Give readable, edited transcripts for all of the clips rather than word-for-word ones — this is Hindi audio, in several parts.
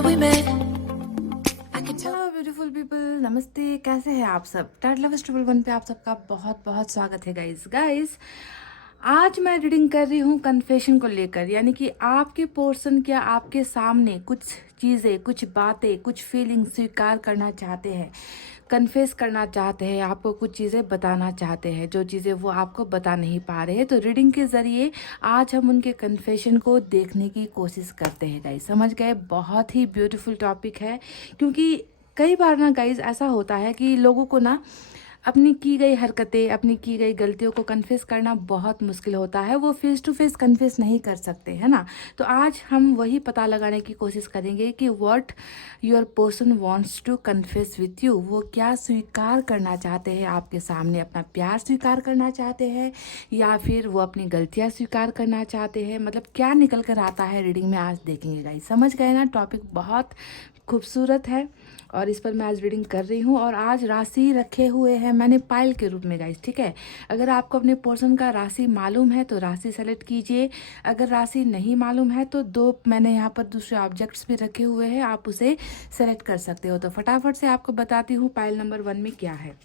remember we met. I can tell. Hello beautiful people, नमस्ते। कैसे हैं आप सब? टाइट लवर्स ट्रिपल वन पे आप सबका बहुत बहुत स्वागत है गाइस। आज मैं रीडिंग कर रही हूँ कन्फेशन को लेकर, यानी कि आपके पोर्शन क्या आपके सामने कुछ चीज़ें, कुछ बातें, कुछ फीलिंग स्वीकार करना चाहते हैं, कन्फेस करना चाहते हैं, आपको कुछ चीज़ें बताना चाहते हैं, जो चीज़ें वो आपको बता नहीं पा रहे हैं। तो रीडिंग के ज़रिए आज हम उनके कन्फेशन को देखने की कोशिश करते हैं गाइस। समझ गए? बहुत ही ब्यूटीफुल टॉपिक है, क्योंकि कई बार ना गाइज ऐसा होता है कि लोगों को ना अपनी की गई हरकतें, अपनी की गई गलतियों को कन्फेस करना बहुत मुश्किल होता है। वो फेस टू फेस कन्फेस नहीं कर सकते, है ना। तो आज हम वही पता लगाने की कोशिश करेंगे कि what your person wants to confess with you. वो क्या स्वीकार करना चाहते हैं आपके सामने? अपना प्यार स्वीकार करना चाहते हैं या फिर वो अपनी गलतियाँ स्वीकार करना चाहते हैं? मतलब क्या निकल कर आता है रीडिंग में, आज देखेंगे गाइस। समझ गए ना? टॉपिक बहुत खूबसूरत है और इस पर मैं आज रीडिंग कर रही हूँ। और आज राशि रखे हुए हैं मैंने पाइल के रूप में गाइस, ठीक है। अगर आपको अपने पोर्शन का राशि मालूम है तो राशि सेलेक्ट कीजिए। अगर राशि नहीं मालूम है तो दो मैंने यहाँ पर दूसरे ऑब्जेक्ट्स भी रखे हुए हैं, आप उसे सेलेक्ट कर सकते हो। तो फटाफट से आपको बताती हूँ पाइल नंबर 1 में क्या है।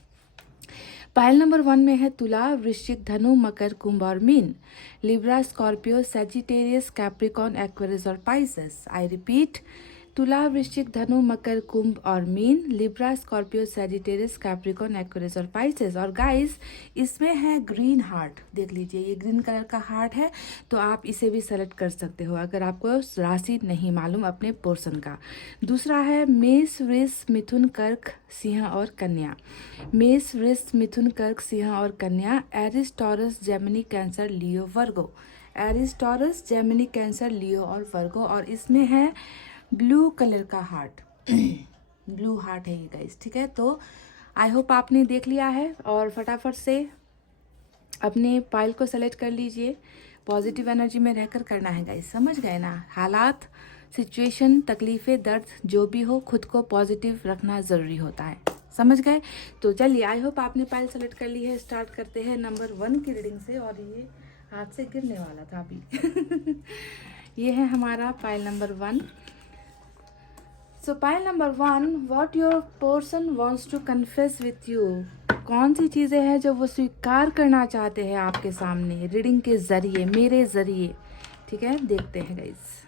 पाइल नंबर 1 में है तुला, वृश्चिक, धनु, मकर, कुंभ और mean. Libra, Scorpio, Sagittarius, Capricorn, Aquarius और पाइसेस। आई रिपीट, तुला, वृश्चिक, धनु, मकर, कुंभ और mean. Libra, Scorpio, Sagittarius, Capricorn, Aquarius और पाइसेस। और गाइस, इसमें है ग्रीन हार्ट। देख लीजिए, ये ग्रीन कलर का हार्ट है, तो आप इसे भी सेलेक्ट कर सकते हो अगर आपको राशि नहीं मालूम अपने पोर्शन का। दूसरा है मेष, वृष, मिथुन, कर्क, सिंह और कन्या। मेष, वृष, मिथुन, कर्क, सिंह और कन्या। एरिस, टॉरस, जेमिनी, कैंसर, लियो, वर्गो। Eris, Taurus, Gemini, Cancer, Leo और वर्गो। और इसमें है ब्लू कलर का हार्ट। ब्लू हार्ट है ये गाइस, ठीक है। तो आई होप आपने देख लिया है और फटाफट से अपने पाइल को सेलेक्ट कर लीजिए। पॉजिटिव एनर्जी में रहकर करना है गाइस, समझ गए ना। हालात, सिचुएशन, तकलीफ़ें, दर्द जो भी हो, खुद को पॉजिटिव रखना ज़रूरी होता है, समझ गए। तो चलिए, आई होप आपने पाइल सेलेक्ट कर ली है। स्टार्ट करते हैं नंबर 1 की रीडिंग से। और ये हाथ से गिरने वाला था अभी। ये है हमारा pile number 1। So pile number 1, what your person wants to confess with you. कौन सी चीज़ें हैं जो वो स्वीकार करना चाहते हैं आपके सामने रीडिंग के ज़रिए, मेरे ज़रिए, ठीक है। देखते हैं गाइस।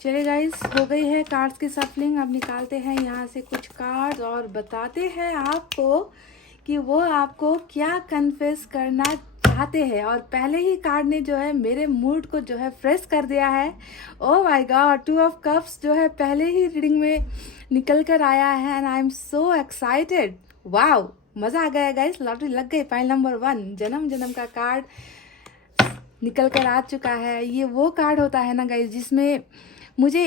चलिए गाइस, हो गई है कार्ड्स की सफलिंग। अब निकालते हैं यहाँ से कुछ कार्ड्स और बताते हैं आपको कि वो आपको क्या कन्फेस करना चाहते हैं। और पहले ही कार्ड ने जो है मेरे मूड को जो है फ्रेश कर दिया है। Oh my God, 2 of cups जो है पहले ही रीडिंग में निकल कर आया है and I am so excited. Wow, मज़ा आ गया गाइस, लॉटरी लग गई। पाइल नंबर 1, जन्म जन्म का कार्ड निकल कर आ चुका है। ये वो कार्ड होता है ना गाइस, जिसमें मुझे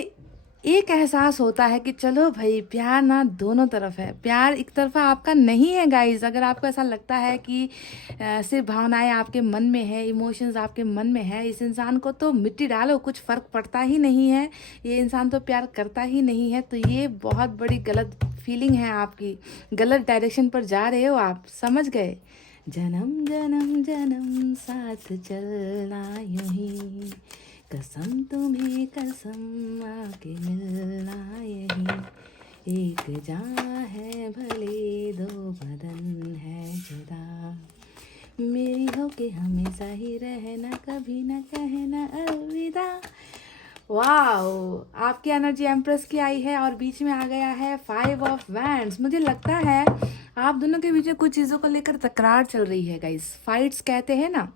एक एहसास होता है कि चलो भाई, प्यार ना दोनों तरफ है, प्यार एक तरफा आपका नहीं है गाइस। अगर आपको ऐसा लगता है कि सिर्फ भावनाएं आपके मन में है, इमोशंस आपके मन में है, इस इंसान को तो मिट्टी डालो, कुछ फ़र्क पड़ता ही नहीं है, ये इंसान तो प्यार करता ही नहीं है, तो ये बहुत बड़ी गलत फीलिंग है आपकी। गलत डायरेक्शन पर जा रहे हो आप, समझ गए। जन्म जन्म जन्म साथ चलना यूं ही, कसम तुम्हें कसम आके मिलना यही। एक जान है भले दो बदन है जुदा, मेरी हो के हमेशा ही रहना, कभी ना कहना अलविदा। वाओ, आपकी एनर्जी एम्प्रेस की आई है और बीच में आ गया है 5 ऑफ वैंड्स। मुझे लगता है आप दोनों के बीच में कुछ चीज़ों को लेकर तकरार चल रही है गाइस। फाइट्स कहते हैं ना,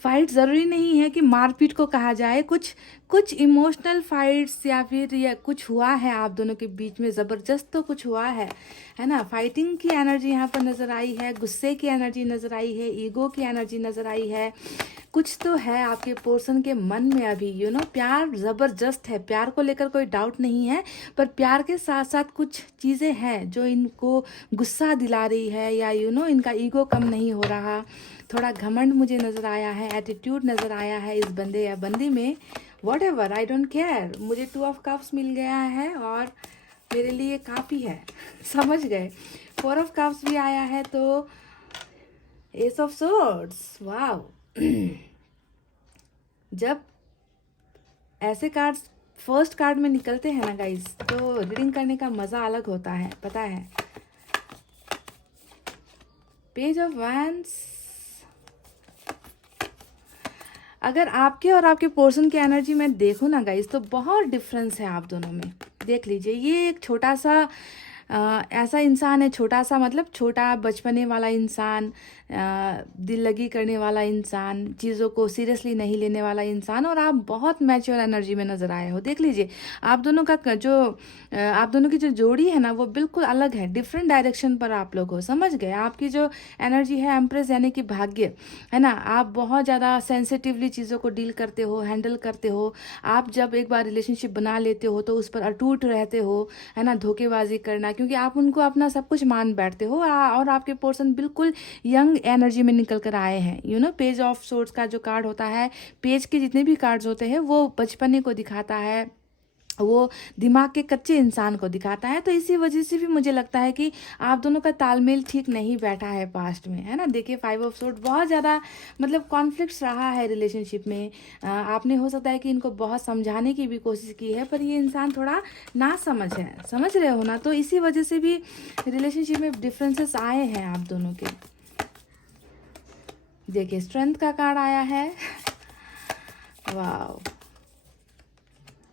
फाइट ज़रूरी नहीं है कि मारपीट को कहा जाए, कुछ कुछ इमोशनल फाइट्स या फिर या कुछ हुआ है आप दोनों के बीच में, ज़बरदस्त तो कुछ हुआ है ना। फाइटिंग की एनर्जी यहाँ पर नज़र आई है, गुस्से की एनर्जी नज़र आई है, ईगो की एनर्जी नज़र आई है। कुछ तो है आपके पर्सन के मन में अभी, प्यार ज़बरदस्त है, प्यार को लेकर कोई डाउट नहीं है, पर प्यार के साथ साथ कुछ चीज़ें हैं जो इनको गुस्सा दिला रही है, या इनका ईगो कम नहीं हो रहा। थोड़ा घमंड मुझे नज़र आया है, एटीट्यूड नज़र आया है इस बंदे या बंदी में। What ever, I don't care. मुझे 2 ऑफ कप्स मिल गया है और मेरे लिए काफ़ी है। समझ गए। 4 ऑफ कप्स भी आया है, तो एस ऑफ सोर्ड्स, वाओ। जब ऐसे कार्ड्स फर्स्ट कार्ड में निकलते हैं ना गाइस, तो रीडिंग करने का मज़ा अलग होता है, पता है। पेज ऑफ वैंड्स, अगर आपके और आपके पर्सन की एनर्जी में देखूँ ना गाइस, तो बहुत डिफरेंस है आप दोनों में। देख लीजिए, ये एक छोटा सा ऐसा इंसान है, छोटा सा मतलब छोटा बचपने वाला इंसान, दिल लगी करने वाला इंसान, चीज़ों को सीरियसली नहीं लेने वाला इंसान, और आप बहुत मैच्योर एनर्जी में नज़र आए हो। देख लीजिए, आप दोनों की जो जोड़ी है ना, वो बिल्कुल अलग है, डिफरेंट डायरेक्शन पर आप लोग हो। समझ गए। आपकी जो एनर्जी है एम्प्रेस यानी कि भाग्य है ना, आप बहुत ज़्यादा सेंसिटिवली चीज़ों को डील करते हो, हैंडल करते हो। आप जब एक बार रिलेशनशिप बना लेते हो तो उस पर अटूट रहते हो, है ना, धोखेबाजी करना, क्योंकि आप उनको अपना सब कुछ मान बैठते हो। और आपके पर्सन बिल्कुल यंग एनर्जी में निकल कर आए हैं। पेज ऑफ सोर्ड्स का जो कार्ड होता है, पेज के जितने भी कार्ड्स होते हैं, वो बचपने को दिखाता है, वो दिमाग के कच्चे इंसान को दिखाता है। तो इसी वजह से भी मुझे लगता है कि आप दोनों का तालमेल ठीक नहीं बैठा है पास्ट में, है ना। देखिए, 5 ऑफ सोर्ड बहुत ज़्यादा मतलब कॉन्फ्लिक्ट्स रहा है रिलेशनशिप में। आपने हो सकता है कि इनको बहुत समझाने की भी कोशिश की है, पर ये इंसान थोड़ा ना समझ है, समझ रहे हो ना। तो इसी वजह से भी रिलेशनशिप में डिफरेंसेस आए हैं आप दोनों के। देखिए, स्ट्रेंथ का कार्ड आया है, वाह।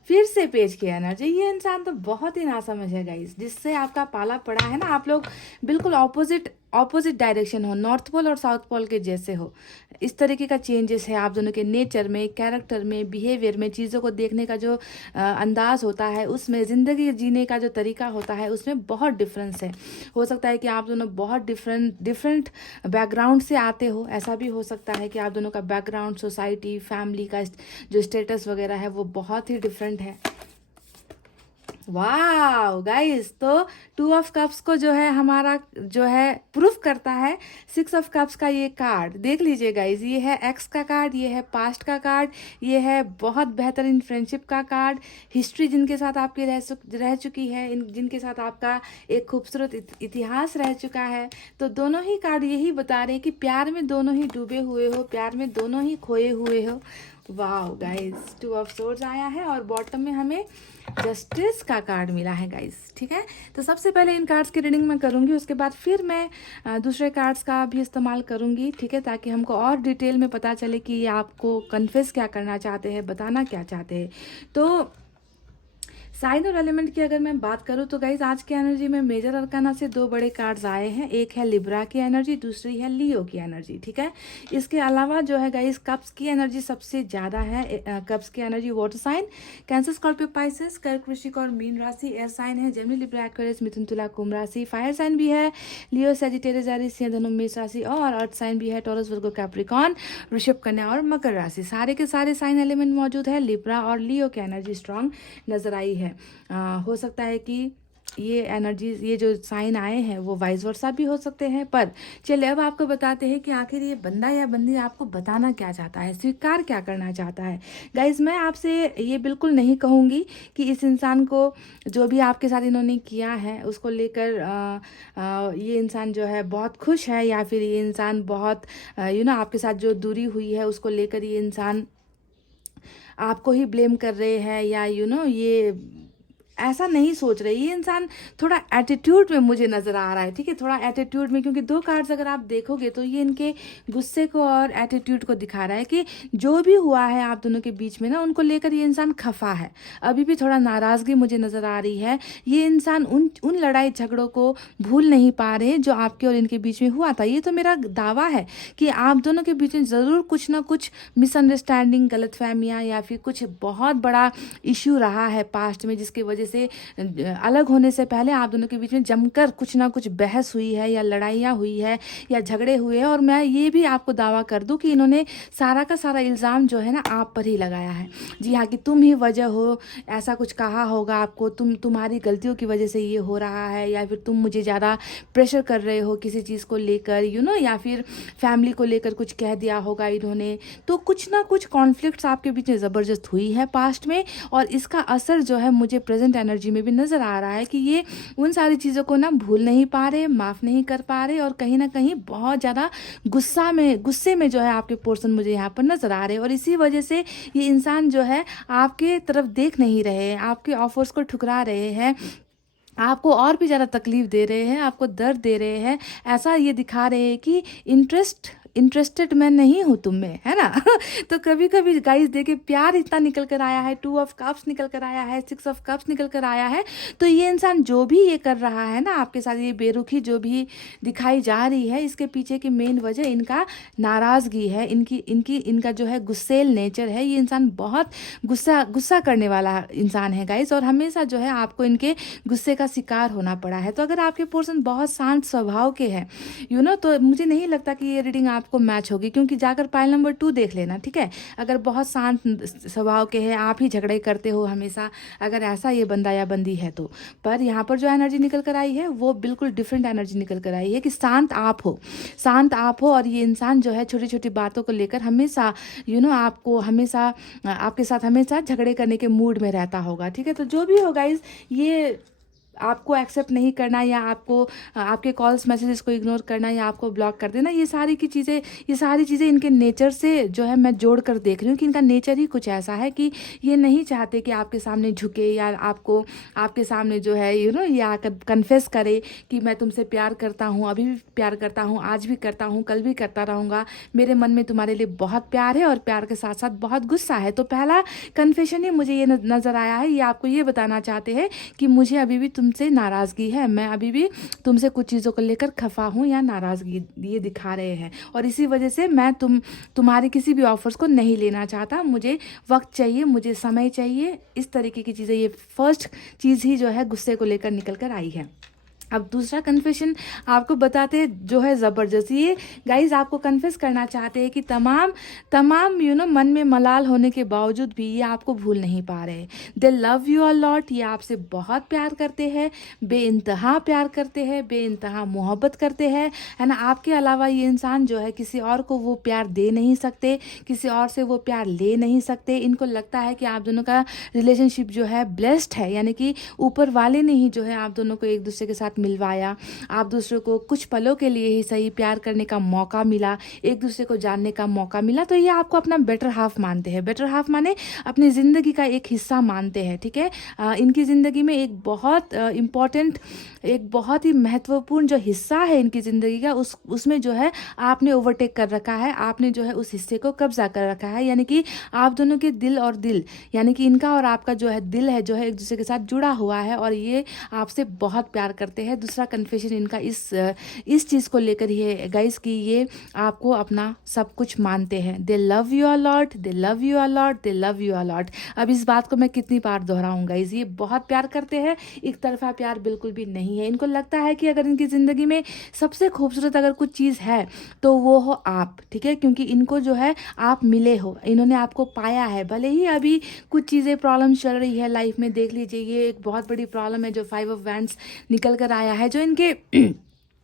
फिर से पेज की एनर्जी, ये इंसान तो बहुत ही नासमझ है गाइस, जिससे आपका पाला पड़ा है ना। आप लोग बिल्कुल ऑपोजिट डायरेक्शन हो, नॉर्थ पोल और साउथ पोल के जैसे हो। इस तरीके का चेंजेस है आप दोनों के नेचर में, कैरेक्टर में, बिहेवियर में, चीज़ों को देखने का जो अंदाज होता है, उसमें ज़िंदगी जीने का जो तरीका होता है, उसमें बहुत डिफरेंस है। हो सकता है कि आप दोनों बहुत डिफरेंट बैकग्राउंड से आते हो। ऐसा भी हो सकता है कि आप दोनों का बैकग्राउंड, सोसाइटी, फैमिली का जो स्टेटस वगैरह है, वो बहुत ही डिफरेंट है। वाह गाइस, तो 2 ऑफ कप्स को जो है हमारा जो है प्रूफ करता है 6 ऑफ कप्स का ये कार्ड। देख लीजिए गाइस, ये है एक्स का कार्ड, ये है पास्ट का कार्ड, ये है बहुत बेहतरीन फ्रेंडशिप का कार्ड, हिस्ट्री जिनके साथ आपकी रह चुकी है, जिनके साथ आपका एक खूबसूरत इतिहास रह चुका है। तो दोनों ही कार्ड यही बता रहे हैं कि प्यार में दोनों ही डूबे हुए हो, प्यार में दोनों ही खोए हुए हो। वाह गाइस, 2 ऑफ सोर्ड्स आया है और बॉटम में हमें जस्टिस का कार्ड मिला है गाइस। ठीक है, तो सबसे पहले इन कार्ड्स की रीडिंग मैं करूंगी, उसके बाद फिर मैं दूसरे कार्ड्स का भी इस्तेमाल करूंगी। ठीक है, ताकि हमको और डिटेल में पता चले कि ये आपको कन्फेस क्या करना चाहते हैं, बताना क्या चाहते हैं। तो साइन और एलिमेंट की अगर मैं बात करूँ तो गाइज, आज की एनर्जी में मेजर अरकाना से 2 बड़े कार्ड्स आए हैं। एक है लिब्रा की एनर्जी, दूसरी है लियो की एनर्जी। ठीक है, इसके अलावा जो है गाइज, कप्स की एनर्जी सबसे ज़्यादा है। कप्स की energy water sign, cancer, Scorpio, Pisces, कर्क, वृश्चिक और मीन राशि। एयर साइन है जेमिनी, लिब्रा, एक्वेरियस, मिथुन, तुला, कुंभ राशि। फायर साइन भी है लियो, सैजिटेरियस, एरीज, सिंह, धनु, मेष राशि। और अर्थ साइन भी है टॉरस, वर्गो, कैप्रिकॉर्न, वृषभ, कन्या और मकर राशि। सारे के सारे साइन एलिमेंट मौजूद है। लिब्रा और लियो की एनर्जी स्ट्रांग नजर आई है। हो सकता है कि ये एनर्जीज, ये जो साइन आए हैं वो वाइस वर्सा भी हो सकते हैं। पर चलिए अब आपको बताते हैं कि आखिर ये बंदा या बंदी आपको बताना क्या चाहता है, स्वीकार क्या करना चाहता है। गाइज, मैं आपसे ये बिल्कुल नहीं कहूँगी कि इस इंसान को जो भी आपके साथ इन्होंने किया है उसको लेकर ये इंसान जो है बहुत खुश है, या फिर ये इंसान बहुत आपके साथ जो दूरी हुई है उसको लेकर ये इंसान आपको ही ब्लेम कर रहे हैं, या ये ऐसा नहीं सोच रहे। ये इंसान थोड़ा एटीट्यूड में मुझे नज़र आ रहा है, ठीक है, थोड़ा एटीट्यूड में, क्योंकि 2 कार्ड्स अगर आप देखोगे तो ये इनके गुस्से को और एटीट्यूड को दिखा रहा है कि जो भी हुआ है आप दोनों के बीच में ना, उनको लेकर ये इंसान खफा है, अभी भी थोड़ा नाराज़गी मुझे नज़र आ रही है। ये इंसान उन उन लड़ाई झगड़ों को भूल नहीं पा रहे जो आपके और इनके बीच में हुआ था। ये तो मेरा दावा है कि आप दोनों के बीच में ज़रूर कुछ ना कुछ मिसअंडरस्टैंडिंग, गलतफहमियाँ या फिर कुछ बहुत बड़ा इश्यू रहा है पास्ट में, जिसकी वजह से अलग होने से पहले आप दोनों के बीच में जमकर कुछ ना कुछ बहस हुई है या लड़ाइयाँ हुई है या झगड़े हुए हैं। और मैं ये भी आपको दावा कर दूं कि इन्होंने सारा का सारा इल्ज़ाम जो है ना आप पर ही लगाया है। जी हाँ, कि तुम ही वजह हो, ऐसा कुछ कहा होगा आपको, तुम्हारी गलतियों की वजह से ये हो रहा है, या फिर तुम मुझे ज़्यादा प्रेशर कर रहे हो किसी चीज़ को लेकर, या फिर फैमिली को लेकर कुछ कह दिया होगा इन्होंने। तो कुछ ना कुछ कॉन्फ्लिक्ट्स आपके बीच में ज़बरदस्त हुई है पास्ट में, और इसका असर जो है मुझे प्रेजेंट एनर्जी में भी नज़र आ रहा है कि ये उन सारी चीज़ों को ना भूल नहीं पा रहे, माफ़ नहीं कर पा रहे, और कहीं ना कहीं बहुत ज़्यादा गुस्से में जो है आपके पोर्सन मुझे यहाँ पर नज़र आ रहे हैं। और इसी वजह से ये इंसान जो है आपके तरफ देख नहीं रहे हैं, आपके ऑफर्स को ठुकरा रहे हैं, आपको और भी ज़्यादा तकलीफ दे रहे हैं, आपको दर्द दे रहे हैं। ऐसा ये दिखा रहे हैं कि इंटरेस्टेड मैं नहीं हूँ तुम में, है ना। तो कभी कभी गाइस देखिए, प्यार इतना निकल कर आया है, 2 ऑफ कप्स निकल कर आया है, 6 ऑफ कप्स निकल कर आया है। तो ये इंसान जो भी ये कर रहा है ना आपके साथ, ये बेरुखी जो भी दिखाई जा रही है, इसके पीछे की मेन वजह इनका नाराज़गी है, इनका जो है गुस्सेल नेचर है। ये इंसान बहुत गुस्सा करने वाला इंसान है गाइस, और हमेशा जो है आपको इनके गुस्से का शिकार होना पड़ा है। तो अगर आपके पर्सन बहुत शांत स्वभाव के हैं तो मुझे नहीं लगता कि ये रीडिंग आपको मैच होगी, क्योंकि जाकर पाइल नंबर 2 देख लेना, ठीक है। अगर बहुत शांत स्वभाव के हैं, आप ही झगड़े करते हो हमेशा, अगर ऐसा ये बंदा या बंदी है तो। पर यहाँ पर जो एनर्जी निकल कर आई है वो बिल्कुल डिफरेंट एनर्जी निकल कर आई है कि शांत आप हो, और ये इंसान जो है छोटी छोटी बातों को लेकर हमेशा आपको हमेशा आपके साथ हमेशा झगड़े करने के मूड में रहता होगा, ठीक है। तो जो भी होगा ये आपको एक्सेप्ट नहीं करना, या आपको आपके कॉल्स मैसेजेस को इग्नोर करना, या आपको ब्लॉक कर देना, ये सारी चीज़ें इनके नेचर से जो है मैं जोड़ कर देख रही हूँ कि इनका नेचर ही कुछ ऐसा है कि ये नहीं चाहते कि आपके सामने झुके, या आपके सामने जो है ये आकर कन्फेस करे कि मैं तुमसे प्यार करता हूँ, अभी भी प्यार करता हूँ, आज भी करता हूँ, कल भी करता रहूँगा, मेरे मन में तुम्हारे लिए बहुत प्यार है और प्यार के साथ साथ बहुत गुस्सा है। तो पहला कन्फेशन ही मुझे ये नज़र आया है, ये आपको ये बताना चाहते हैं कि मुझे अभी भी तुमसे नाराज़गी है, मैं अभी भी तुमसे कुछ चीज़ों को लेकर खफा हूँ या नाराज़गी ये दिखा रहे हैं, और इसी वजह से मैं तुम्हारे किसी भी ऑफर्स को नहीं लेना चाहता, मुझे वक्त चाहिए, मुझे समय चाहिए, इस तरीके की चीज़ें। ये फर्स्ट चीज़ ही जो है गुस्से को लेकर निकल कर आई है। अब दूसरा कन्फेशन आपको बताते हैं जो है ज़बरदस्त। ये गाइज आपको कन्फेस करना चाहते हैं कि तमाम मन में मलाल होने के बावजूद भी ये आपको भूल नहीं पा रहे। दे लव यू अ लॉट, ये आपसे बहुत प्यार करते हैं, बेइंतहा प्यार करते हैं, बेइंतहा मोहब्बत करते हैं, है ना। आपके अलावा ये इंसान जो है किसी और को वो प्यार दे नहीं सकते, किसी और से वो प्यार ले नहीं सकते। इनको लगता है कि आप दोनों का रिलेशनशिप जो है ब्लेस्ड है, यानी कि ऊपर वाले ने ही जो है आप दोनों को एक दूसरे के साथ मिलवाया, आप दूसरे को कुछ पलों के लिए ही सही प्यार करने का मौका मिला, एक दूसरे को जानने का मौका मिला। तो ये आपको अपना बेटर हाफ मानते हैं, बेटर हाफ माने अपनी ज़िंदगी का एक हिस्सा मानते हैं, ठीक है। इनकी ज़िंदगी में एक बहुत इम्पॉर्टेंट, एक बहुत ही महत्वपूर्ण जो हिस्सा है इनकी ज़िंदगी का, उसमें जो है आपने ओवरटेक कर रखा है, आपने जो है उस हिस्से को कब्जा कर रखा है। यानी कि आप दोनों के दिल यानी कि इनका और आपका जो है दिल है जो है एक दूसरे के साथ जुड़ा हुआ है, और ये आपसे बहुत प्यार करते हैं। दूसरा कन्फेशन इनका इस चीज़ को लेकर ही है गाइस कि ये आपको अपना सब कुछ मानते हैं। दे love you a lot, they love you a lot, they love you a lot. अब इस बात को मैं कितनी बार दोहराऊं गाइस, ये बहुत प्यार करते हैं, एक तरफा प्यार बिल्कुल भी नहीं है। इनको लगता है कि अगर इनकी ज़िंदगी में सबसे खूबसूरत अगर कुछ चीज़ है तो वो हो आप, ठीक है। क्योंकि इनको जो है आप मिले हो, इन्होंने आपको पाया है। भले ही अभी कुछ चीज़ें प्रॉब्लम चल रही है लाइफ में, देख लीजिए ये एक बहुत बड़ी प्रॉब्लम है जो 5 ऑफ वैंड्स निकल कर आया है, जो इनके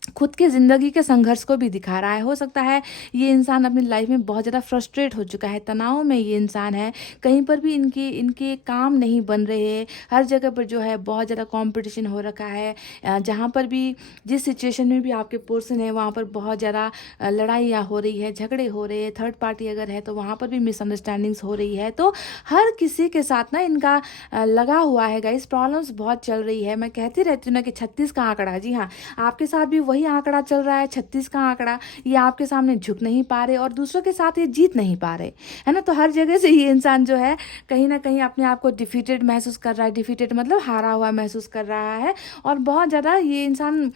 खुद के ज़िंदगी के संघर्ष को भी दिखा रहा है। हो सकता है ये इंसान अपनी लाइफ में बहुत ज़्यादा फ्रस्ट्रेट हो चुका है, तनाव में ये इंसान है, कहीं पर भी इनके इनके काम नहीं बन रहे हैं, हर जगह पर जो है बहुत ज़्यादा कंपटीशन हो रखा है। जहाँ पर भी जिस सिचुएशन में भी आपके पर्सन है वहाँ पर बहुत ज़्यादा लड़ाइयाँ हो रही है, झगड़े हो रहे हैं, थर्ड पार्टी अगर है तो वहाँ पर भी मिसअंडरस्टैंडिंग्स हो रही है। तो हर किसी के साथ ना इनका लगा हुआ है गाइस, प्रॉब्लम्स बहुत चल रही है। मैं कहती रहती हूँ ना कि 36 का आंकड़ा, जी हाँ, आपके साथ भी वही आंकड़ा चल रहा है, 36 का आंकड़ा। ये आपके सामने झुक नहीं पा रहे और दूसरों के साथ ये जीत नहीं पा रहे, है ना। तो हर जगह से ये इंसान जो है कहीं ना कहीं अपने आप को डिफीटेड महसूस कर रहा है। डिफीटेड मतलब हारा हुआ महसूस कर रहा है। और बहुत ज़्यादा ये इंसान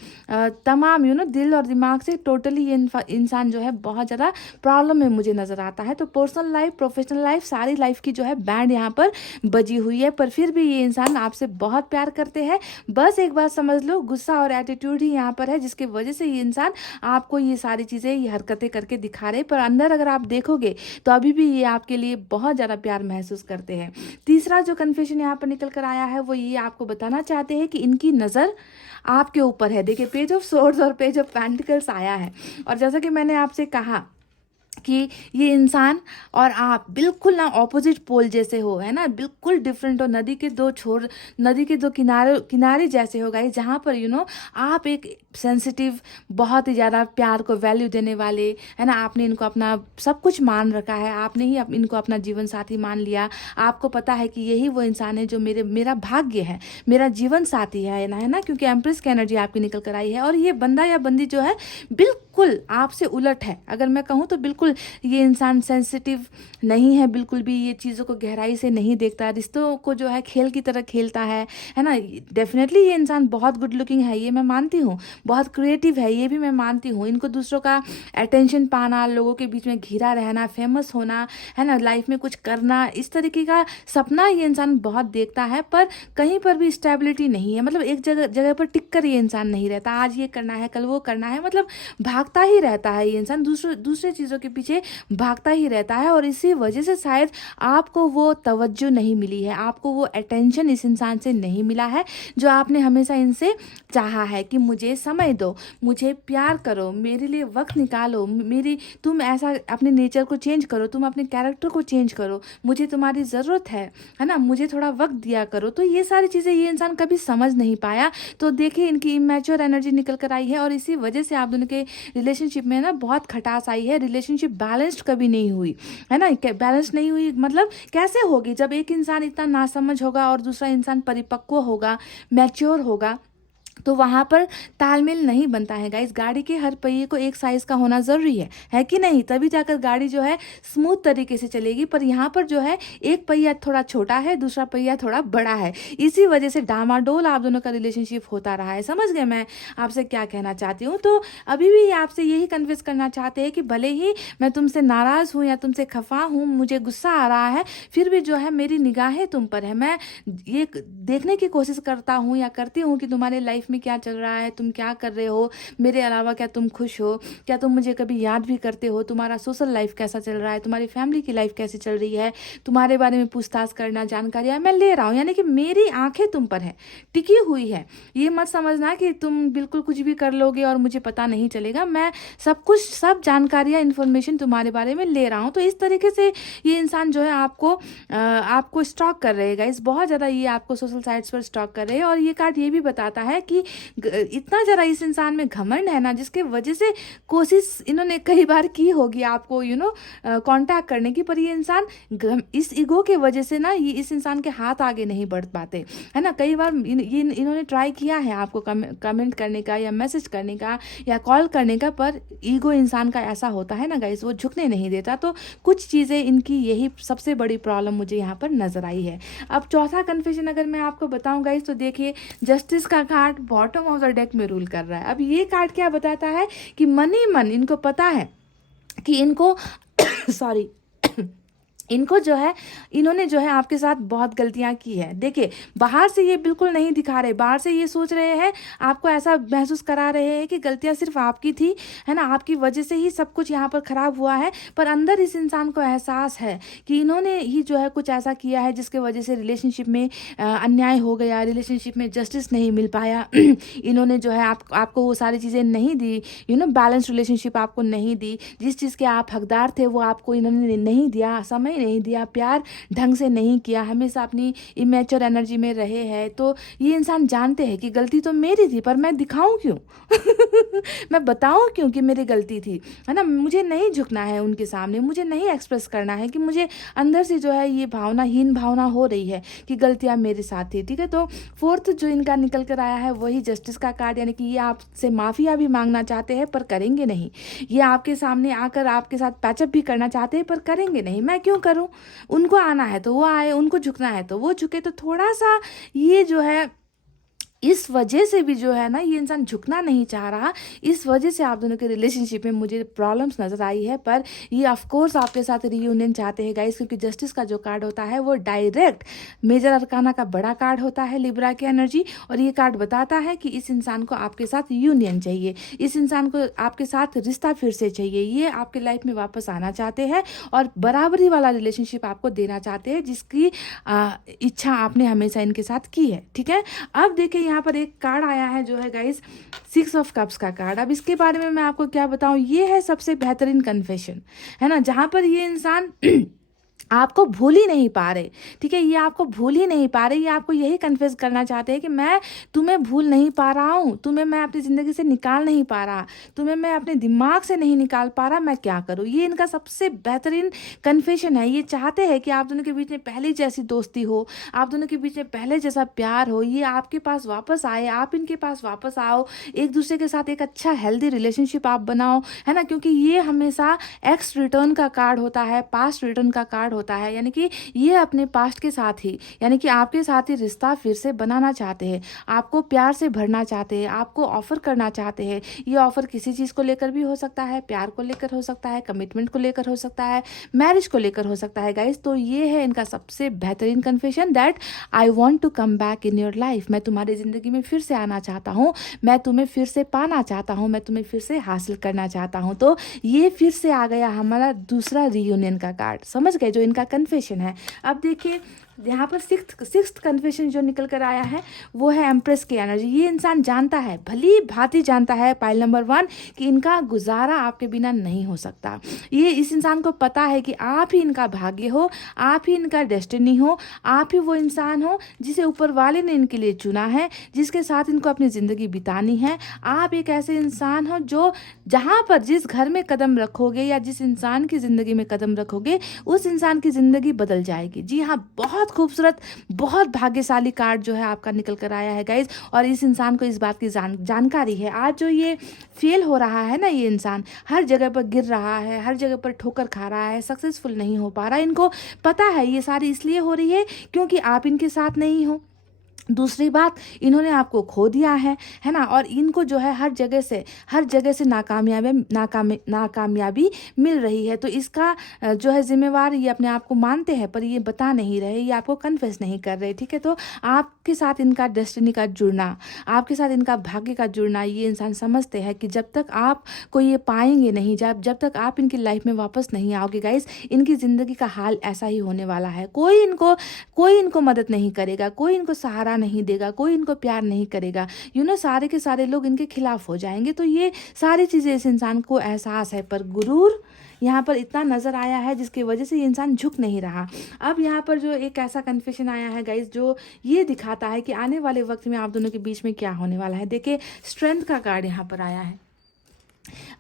तमाम दिल और दिमाग से टोटली ये इंसान जो है बहुत ज़्यादा प्रॉब्लम में मुझे नज़र आता है। तो पर्सनल लाइफ, प्रोफेशनल लाइफ, सारी लाइफ की जो है बैंड यहाँ पर बजी हुई है। पर फिर भी ये इंसान आपसे बहुत प्यार करते हैं। बस एक बात समझ लो, गुस्सा और एटीट्यूड ही यहाँ पर है जिसकी वजह से ये इंसान आपको ये सारी चीज़ें, ये हरकतें करके दिखा रहे। पर अंदर अगर आप देखोगे तो अभी भी ये आपके लिए बहुत ज़्यादा प्यार महसूस करते हैं। तीसरा जो कन्फ्यूजन यहाँ पर निकल कर आया है वो ये आपको बताना चाहते हैं कि इनकी नज़र आपके ऊपर है। देखिए, पेज ऑफ सोर्ड्स और पेज ऑफ पेंटिकल्स आया है। और जैसा कि मैंने आपसे कहा कि ये इंसान और आप बिल्कुल ना ऑपोजिट पोल जैसे हो, है ना, बिल्कुल डिफरेंट हो। नदी के दो छोर, नदी के दो किनारे जैसे हो गाइस, जहाँ पर आप एक सेंसिटिव, बहुत ही ज़्यादा प्यार को वैल्यू देने वाले, है ना, आपने इनको अपना सब कुछ मान रखा है, आपने ही इनको अपना जीवन साथी मान लिया। आपको पता है कि यही वो इंसान है जो मेरा भाग्य है, मेरा जीवन साथी है ना, क्योंकि एम्प्रेस की एनर्जी आपकी निकल कर आई है। और ये बंदा या बंदी जो है बिल्कुल आपसे उलट है। अगर मैं कहूँ तो बिल्कुल ये इंसान सेंसिटिव नहीं है, बिल्कुल भी ये चीज़ों को गहराई से नहीं देखता, रिश्तों को जो है खेल की तरह खेलता है ना। डेफिनेटली ये इंसान बहुत गुड लुकिंग है, ये मैं मानती हूँ, बहुत क्रिएटिव है, ये भी मैं मानती हूँ। इनको दूसरों का अटेंशन पाना, लोगों के बीच में घिरा रहना, फेमस होना, है ना, लाइफ में कुछ करना, इस तरीके का सपना ये इंसान बहुत देखता है। पर कहीं पर भी स्टेबिलिटी नहीं है, मतलब एक जगह पर टिक कर ये इंसान नहीं रहता। आज ये करना है, कल वो करना है, मतलब भागता ही रहता है ये इंसान, दूसरे चीज़ों के पीछे भागता ही रहता है। और इसी वजह से शायद आपको वो तवज्जो नहीं मिली है, आपको वो अटेंशन इस इंसान से नहीं मिला है जो आपने हमेशा इनसे चाहा है कि मुझे समय दो, मुझे प्यार करो, मेरे लिए वक्त निकालो, तुम ऐसा अपने नेचर को चेंज करो, तुम अपने कैरेक्टर को चेंज करो, मुझे तुम्हारी ज़रूरत है ना, मुझे थोड़ा वक्त दिया करो। तो ये सारी चीज़ें ये इंसान कभी समझ नहीं पाया। तो देखिए, इनकी इमेच्योर एनर्जी निकल कर आई है और इसी वजह से आप दोनों के रिलेशनशिप में ना बहुत खटास आई है। रिलेशनशिप बैलेंस्ड कभी नहीं हुई, है ना। बैलेंस नहीं हुई मतलब कैसे होगी? जब एक इंसान इतना नासमझ होगा और दूसरा इंसान परिपक्व होगा, मैच्योर होगा, तो वहाँ पर तालमेल नहीं बनता है गाइस। गाड़ी के हर पहिए को एक साइज़ का होना ज़रूरी है कि नहीं? तभी जाकर गाड़ी जो है स्मूथ तरीके से चलेगी। पर यहाँ पर जो है एक पहिया थोड़ा छोटा है, दूसरा पहिया थोड़ा बड़ा है, इसी वजह से डामाडोल आप दोनों का रिलेशनशिप होता रहा है। समझ गए मैं आपसे क्या कहना चाहती हूँ? तो अभी भी आपसे यही कन्विंस करना चाहते हैं कि भले ही मैं तुमसे नाराज़ हूँ या तुमसे खफा हूँ, मुझे गुस्सा आ रहा है, फिर भी जो है मेरी निगाहें तुम पर है। मैं ये देखने की कोशिश करता हूँ या करती हूँ कि तुम्हारे लाइफ में क्या चल रहा है, तुम क्या कर रहे हो, मेरे अलावा क्या तुम खुश हो, क्या तुम मुझे कभी याद भी करते हो, तुम्हारा सोशल लाइफ कैसा चल रहा है, तुम्हारी फैमिली की लाइफ कैसी चल रही है, तुम्हारे बारे में पूछताछ करना, जानकारियाँ मैं ले रहा हूँ। यानी कि मेरी आंखें तुम पर है, टिकी हुई है। ये मत समझना कि तुम बिल्कुल कुछ भी कर लोगे और मुझे पता नहीं चलेगा। मैं सब कुछ, सब जानकारियाँ, इन्फॉर्मेशन तुम्हारे बारे में ले रहा हूँ। तो इस तरीके से ये इंसान जो है आपको स्टॉक कर रहेगा, इस बहुत ज़्यादा ये आपको सोशल साइट्स पर स्टॉक कर रहे हैं। और ये कार्ड ये भी बताता है कि इतना ज़रा इस इंसान में घमंड है ना, जिसके वजह से कोशिश इन्होंने कई बार की होगी आपको कांटेक्ट करने की, पर ये इंसान इस ईगो के वजह से ना ये इस इंसान के हाथ आगे नहीं बढ़ पाते, है ना। कई बार इन्होंने ट्राई किया है आपको कमेंट करने का या मैसेज करने का या कॉल करने का, पर ईगो इंसान का ऐसा होता है ना गाइस, वो झुकने नहीं देता। तो कुछ चीज़ें इनकी यही सबसे बड़ी प्रॉब्लम मुझे यहाँ पर नजर आई है। अब चौथा कन्फ्यूजन अगर मैं आपको बताऊं गाइस, तो देखिए, जस्टिस का card bottom of the deck में रूल कर रहा है। अब ये कार्ड क्या बताता है कि मन ही मन इनको पता है कि इनको सॉरी इनको जो है इन्होंने जो है आपके साथ बहुत गलतियां की है। देखिए, बाहर से ये बिल्कुल नहीं दिखा रहे, बाहर से ये सोच रहे हैं, आपको ऐसा महसूस करा रहे हैं कि गलतियां सिर्फ आपकी थी, है ना, आपकी वजह से ही सब कुछ यहाँ पर खराब हुआ है। पर अंदर इस इंसान को एहसास है कि इन्होंने ही जो है कुछ ऐसा किया है जिसके वजह से रिलेशनशिप में अन्याय हो गया, रिलेशनशिप में जस्टिस नहीं मिल पाया। इन्होंने जो है आपको वो सारी चीज़ें नहीं दी, बैलेंस रिलेशनशिप आपको नहीं दी, जिस चीज़ के आप हकदार थे वो आपको इन्होंने नहीं दिया, समय नहीं दिया, प्यार ढंग से नहीं किया, हमेशा अपनी इमेच्योर एनर्जी में रहे हैं। तो ये इंसान जानते हैं कि गलती तो मेरी थी, पर मैं दिखाऊं क्यों? मैं बताऊं क्यों कि मेरी गलती थी, है ना? मुझे नहीं झुकना है उनके सामने, मुझे नहीं एक्सप्रेस करना है कि मुझे अंदर से जो है ये हीन भावना हो रही है कि गलतियां मेरे साथ थी। ठीक है, तो फोर्थ जो इनका निकल कर आया है वही जस्टिस का कार्ड, यानी कि ये आपसे माफिया भी मांगना चाहते हैं पर करेंगे नहीं। ये आपके सामने आकर आपके साथ पैचअप भी करना चाहते हैं पर करेंगे नहीं। मैं क्यों करूं? उनको आना है तो वो आए, उनको झुकना है तो वो झुके। तो थोड़ा सा ये जो है इस वजह से भी जो है ना, ये इंसान झुकना नहीं चाह रहा, इस वजह से आप दोनों के रिलेशनशिप में मुझे प्रॉब्लम्स नजर आई है। पर ये ऑफ कोर्स आपके साथ रियूनियन चाहते हैं गाइस, क्योंकि जस्टिस का जो कार्ड होता है वो डायरेक्ट मेजर अरकाना का बड़ा कार्ड होता है, लिब्रा की एनर्जी। और ये कार्ड बताता है कि इस इंसान को आपके साथ यूनियन चाहिए, इस इंसान को आपके साथ रिश्ता फिर से चाहिए, ये आपके लाइफ में वापस आना चाहते हैं और बराबरी वाला रिलेशनशिप आपको देना चाहते हैं, जिसकी इच्छा आपने हमेशा इनके साथ की है। ठीक है, अब देखिए यहाँ पर एक कार्ड आया है जो है गाइस 6 ऑफ कप्स का कार्ड। अब इसके बारे में मैं आपको क्या बताऊं, ये है सबसे बेहतरीन कन्फेशन, है ना, जहां पर ये इंसान आपको भूल ही नहीं पा रहे। ठीक है, ये आपको भूल ही नहीं पा रहे, ये आपको यही कन्फेस करना चाहते हैं कि मैं तुम्हें भूल नहीं पा रहा हूँ, तुम्हें मैं अपनी ज़िंदगी से निकाल नहीं पा रहा, तुम्हें मैं अपने दिमाग से नहीं निकाल पा रहा, मैं क्या करूँ। ये इनका सबसे बेहतरीन कन्फेशन है। ये चाहते हैं कि आप दोनों के बीच में पहले जैसी दोस्ती हो, आप दोनों के बीच में पहले जैसा प्यार हो, ये आपके पास वापस आए, आप इनके पास वापस आओ, एक दूसरे के साथ एक अच्छा हेल्दी रिलेशनशिप आप बनाओ, है ना, क्योंकि ये हमेशा एक्स रिटर्न का कार्ड होता है, पास्ट रिटर्न का कार्ड होता है, यानी कि ये अपने पास्ट के साथ ही, यानी कि आपके साथ ही रिश्ता फिर से बनाना चाहते हैं, आपको प्यार से भरना चाहते हैं, आपको ऑफर करना चाहते हैं। ये ऑफर किसी चीज़ को लेकर भी हो सकता है, प्यार को लेकर हो सकता है, कमिटमेंट को लेकर हो सकता है, मैरिज को लेकर हो सकता है गाइस। तो ये है इनका सबसे बेहतरीन confession, that I want to come back in your life. मैं तुम्हारी ज़िंदगी में फिर से आना चाहता हूँ, मैं तुम्हें फिर से पाना चाहता हूँ, मैं तुम्हें फिर से हासिल करना चाहता हूँ। तो ये फिर से आ गया हमारा दूसरा रियूनियन का कार्ड, समझ गए, जो इनका कन्फेशन है। अब देखिए यहाँ पर सिक्स्थ कन्फेशन जो निकल कर आया है वो है एम्प्रेस की एनर्जी। ये इंसान जानता है, भली भांति जानता है, पाइल नंबर 1, कि इनका गुजारा आपके बिना नहीं हो सकता। ये इस इंसान को पता है कि आप ही इनका भाग्य हो, आप ही इनका डेस्टिनी हो, आप ही वो इंसान हो जिसे ऊपर वाले ने इनके लिए चुना है, जिसके साथ इनको अपनी ज़िंदगी बितानी है। आप एक ऐसे इंसान हो जो जहाँ पर जिस घर में कदम रखोगे या जिस इंसान की ज़िंदगी में कदम रखोगे उस इंसान की ज़िंदगी बदल जाएगी। जी हाँ, बहुत खूबसूरत, बहुत भाग्यशाली कार्ड जो है आपका निकल कर आया है गाइज। और इस इंसान को इस बात की जानकारी है, आज जो ये फेल हो रहा है ना, ये इंसान हर जगह पर गिर रहा है, हर जगह पर ठोकर खा रहा है, सक्सेसफुल नहीं हो पा रहा है। इनको पता है ये सारी इसलिए हो रही है क्योंकि आप इनके साथ नहीं हो। दूसरी बात, इन्होंने आपको खो दिया है ना, और इनको जो है हर जगह से नाकामयाबी मिल रही है। तो इसका जो है जिम्मेवार ये अपने आप को मानते हैं, पर ये बता नहीं रहे, ये आपको कन्फेस नहीं कर रहे। ठीक है, तो आपके साथ इनका डेस्टिनी का जुड़ना, आपके साथ इनका भाग्य का जुड़ना, ये इंसान समझते हैं कि जब तक आपको ये पाएंगे नहीं, जब तक आप इनकी लाइफ में वापस नहीं आओगे गाइस, इनकी ज़िंदगी का हाल ऐसा ही होने वाला है। कोई इनको मदद नहीं करेगा, कोई इनको सहारा नहीं देगा, कोई इनको प्यार नहीं करेगा, सारे के सारे लोग इनके खिलाफ हो जाएंगे। तो ये सारी चीज़ें इस इंसान को एहसास है, पर गुरूर यहाँ पर इतना नज़र आया है जिसकी वजह से ये इंसान झुक नहीं रहा। अब यहाँ पर जो एक ऐसा कन्फेशन आया है गाइस जो ये दिखाता है कि आने वाले वक्त में आप दोनों के बीच में क्या होने वाला है। देखिए, स्ट्रेंथ का कार्ड यहाँ पर आया है।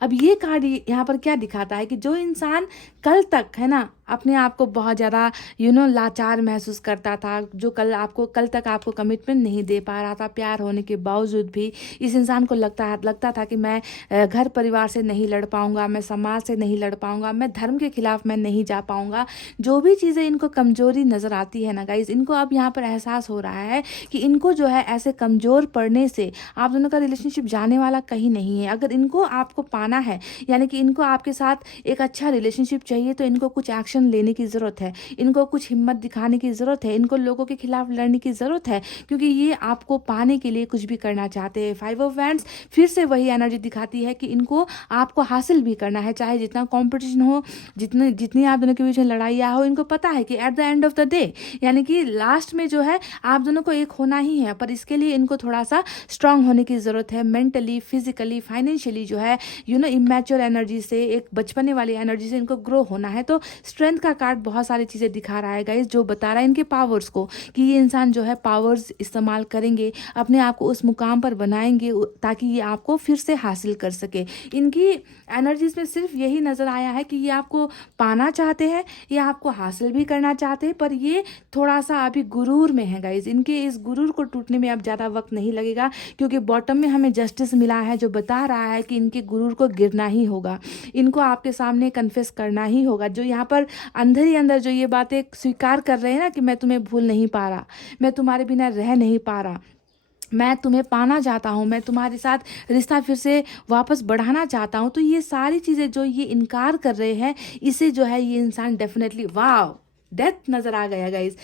अब ये कार्ड यहाँ पर क्या दिखाता है कि जो इंसान कल तक, है ना, अपने आप को बहुत ज़्यादा लाचार महसूस करता था, जो कल तक आपको कमिटमेंट नहीं दे पा रहा था, प्यार होने के बावजूद भी इस इंसान को लगता था कि मैं घर परिवार से नहीं लड़ पाऊंगा, मैं समाज से नहीं लड़ पाऊंगा, मैं धर्म के खिलाफ मैं नहीं जा पाऊंगा। जो भी चीज़ें इनको कमजोरी नज़र आती है ना गाइज, इनको अब यहाँ पर एहसास हो रहा है कि इनको जो है ऐसे कमज़ोर पड़ने से आप दोनों का रिलेशनशिप जाने वाला कहीं नहीं है। अगर इनको आपको पाना है, यानी कि इनको आपके साथ एक अच्छा रिलेशनशिप चाहिए, तो इनको कुछ एक्शन एक्शन लेने की ज़रूरत है, इनको कुछ हिम्मत दिखाने की ज़रूरत है, इनको लोगों के खिलाफ लड़ने की ज़रूरत है, क्योंकि ये आपको पाने के लिए कुछ भी करना चाहते हैं। 5 ऑफ वैंड्स फिर से वही एनर्जी दिखाती है कि इनको आपको हासिल भी करना है, चाहे जितना कॉम्पिटिशन हो, जितनी आप दोनों के बीच में लड़ाइयाँ हो, इनको पता है कि at the end of the day, यानी कि लास्ट में जो है आप दोनों को एक होना ही है, पर इसके लिए इनको थोड़ा सा स्ट्रांग होने की ज़रूरत है, मेंटली, फिजिकली, फाइनेंशियली जो है इमेच्योर एनर्जी से, एक बचपने वाली एनर्जी से इनको ग्रो होना है। तो स्ट्रेंथ का कार्ड बहुत सारी चीज़ें दिखा रहा है गाइस, जो बता रहा है इनके पावर्स को, कि ये इंसान जो है पावर्स इस्तेमाल करेंगे, अपने आप को उस मुकाम पर बनाएंगे ताकि ये आपको फिर से हासिल कर सके। इनकी एनर्जीज में सिर्फ यही नज़र आया है कि ये आपको पाना चाहते हैं, ये आपको हासिल भी करना चाहते हैं, पर ये थोड़ा सा अभी गुरूर में है गाइज। इनके इस गुरूर को टूटने में अब ज़्यादा वक्त नहीं लगेगा, क्योंकि बॉटम में हमें जस्टिस मिला है जो बता रहा है कि इनके गुरूर को गिरना ही होगा, इनको आपके सामने कन्फेस करना ही होगा। जो यहाँ पर अंदर ही अंदर जो ये बातें स्वीकार कर रहे हैं ना, कि मैं तुम्हें भूल नहीं पा रहा, मैं तुम्हारे बिना रह नहीं पा रहा, मैं तुम्हें पाना चाहता हूँ, मैं तुम्हारे साथ रिश्ता फिर से वापस बढ़ाना चाहता हूँ, तो ये सारी चीज़ें जो ये इनकार कर रहे हैं, इसे जो है ये इंसान डेफिनेटली, वाह, डेथ नज़र आ गया गाइस।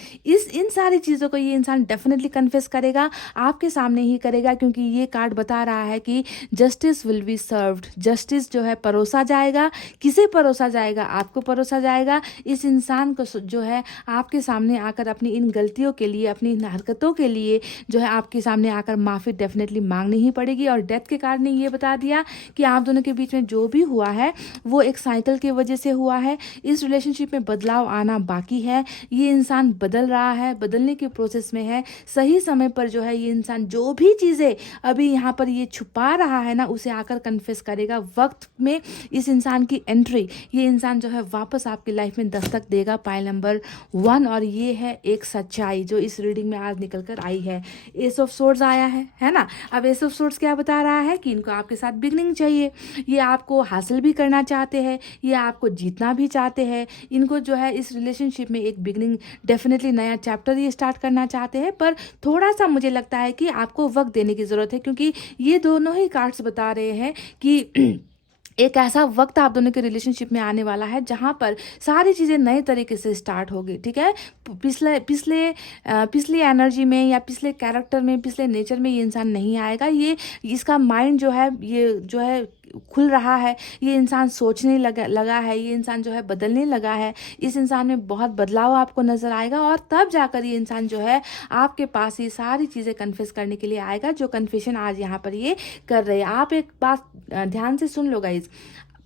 इन सारी चीज़ों को ये इंसान डेफिनेटली कन्फेस करेगा, आपके सामने ही करेगा, क्योंकि ये कार्ड बता रहा है कि justice will be served, justice जो है परोसा जाएगा। किसे परोसा जाएगा? आपको परोसा जाएगा। इस इंसान को जो है आपके सामने आकर अपनी इन गलतियों के लिए, अपनी इन हरकतों के लिए जो है आपके सामने आकर माफ़ी डेफिनेटली मांगनी ही पड़ेगी। और डेथ के कार्ड ने ये बता दिया कि आप दोनों के बीच में जो भी हुआ है वो एक साइकिल की वजह से हुआ है। इस रिलेशनशिप में बदलाव आना बाकी है, ये इंसान बदल रहा है, बदलने के प्रोसेस में है। सही समय पर जो है ये इंसान जो भी चीज़ें अभी यहाँ पर ये छुपा रहा है ना, उसे आकर कन्फेस करेगा। वक्त में इस इंसान की एंट्री, ये इंसान जो है वापस आपकी लाइफ में दस्तक देगा। पाइल नंबर 1, और ये है एक सच्चाई जो इस रीडिंग में आज निकल कर आई है। एस ऑफ सोर्ड्स आया है ना। अब एस ऑफ सोर्ड्स क्या बता रहा है कि इनको आपके साथ बिगनिंग चाहिए, ये आपको हासिल भी करना चाहते हैं, ये आपको जीतना भी चाहते हैं। इनको जो है इस रिलेशनशिप में एक बिगनिंग, डेफिनेटली नया चैप्टर ये स्टार्ट करना चाहते हैं, पर थोड़ा सा मुझे लगता है कि आपको वक्त देने की ज़रूरत है, क्योंकि ये दोनों ही कार्ड्स बता रहे हैं कि एक ऐसा वक्त आप दोनों के रिलेशनशिप में आने वाला है जहाँ पर सारी चीज़ें नए तरीके से स्टार्ट होगी। ठीक है, पिछली एनर्जी में या पिछले कैरेक्टर में, पिछले नेचर में ये इंसान नहीं आएगा। ये इसका माइंड जो है, ये जो है खुल रहा है, ये इंसान सोचने लगा है, ये इंसान जो है बदलने लगा है। इस इंसान में बहुत बदलाव आपको नज़र आएगा, और तब जाकर ये इंसान जो है आपके पास ये सारी चीज़ें कन्फेस करने के लिए आएगा, जो कन्फेशन आज यहाँ पर ये कर रहे हैं। आप एक बात ध्यान से सुन लो गाइज,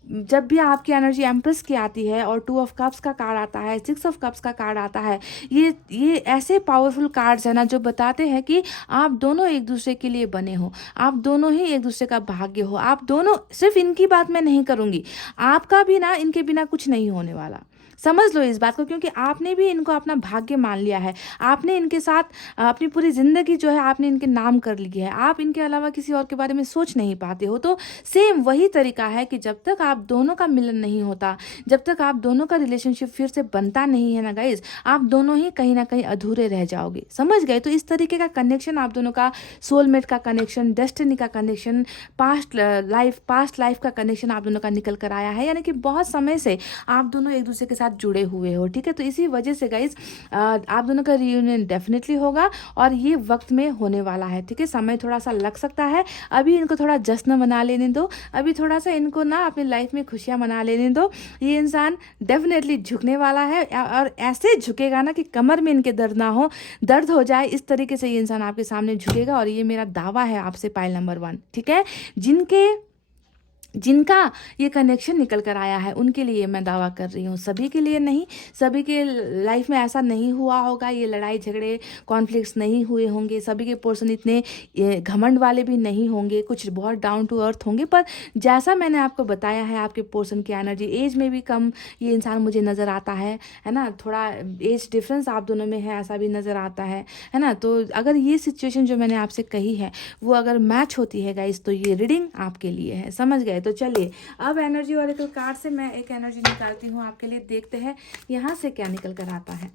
जब भी आपकी एनर्जी एम्प्रेस की आती है और 2 ऑफ कप्स का कार्ड आता है, 6 ऑफ कप्स का कार्ड आता है, ये ऐसे पावरफुल कार्ड्स है ना, जो बताते हैं कि आप दोनों एक दूसरे के लिए बने हो, आप दोनों ही एक दूसरे का भाग्य हो। आप दोनों, सिर्फ इनकी बात मैं नहीं करूँगी, आपका भी ना इनके बिना कुछ नहीं होने वाला। समझ लो इस बात को, क्योंकि आपने भी इनको अपना भाग्य मान लिया है। आपने इनके साथ अपनी पूरी ज़िंदगी जो है आपने इनके नाम कर ली है। आप इनके अलावा किसी और के बारे में सोच नहीं पाते हो। तो सेम वही तरीका है कि जब तक आप दोनों का मिलन नहीं होता, जब तक आप दोनों का रिलेशनशिप फिर से बनता नहीं है ना गाइज, आप दोनों ही कहीं ना कहीं अधूरे रह जाओगे। समझ गए? तो इस तरीके का कनेक्शन आप दोनों का, सोलमेट का कनेक्शन, डेस्टिनी का कनेक्शन, पास्ट लाइफ का कनेक्शन आप दोनों का निकल कर आया है। यानी कि बहुत समय से आप दोनों एक दूसरे के साथ जुड़े हुए हो। ठीक है, तो इसी वजह से गाइज आप दोनों का रियूनियन डेफिनेटली होगा, और ये वक्त में होने वाला है। ठीक है, समय थोड़ा सा लग सकता है, अभी इनको थोड़ा जश्न मना लेने दो, अभी थोड़ा सा इनको ना अपनी लाइफ में खुशियां मना लेने दो। ये इंसान डेफिनेटली झुकने वाला है, और ऐसे झुकेगा ना कि कमर में इनके दर्द हो जाए, इस तरीके से ये इंसान आपके सामने झुकेगा। और ये मेरा दावा है आपसे, पाइल नंबर 1। ठीक है, जिनका ये कनेक्शन निकल कर आया है उनके लिए मैं दावा कर रही हूँ, सभी के लिए नहीं। सभी के लाइफ में ऐसा नहीं हुआ होगा, ये लड़ाई झगड़े कॉन्फ्लिक्ट्स नहीं हुए होंगे, सभी के पोर्शन इतने घमंड वाले भी नहीं होंगे, कुछ बहुत डाउन टू अर्थ होंगे। पर जैसा मैंने आपको बताया है, आपके पोर्शन की एनर्जी एज में भी कम ये इंसान मुझे नज़र आता है ना, थोड़ा एज डिफरेंस आप दोनों में है, ऐसा भी नज़र आता है ना। तो अगर ये सिचुएशन जो मैंने आपसे कही है वो अगर मैच होती है गाइस, तो ये रीडिंग आपके लिए है। समझ गए? तो चलिए, अब एनर्जी ऑरेकल कार्ड से मैं एक एनर्जी निकालती हूँ आपके लिए, देखते हैं यहाँ से क्या निकल कर आता है।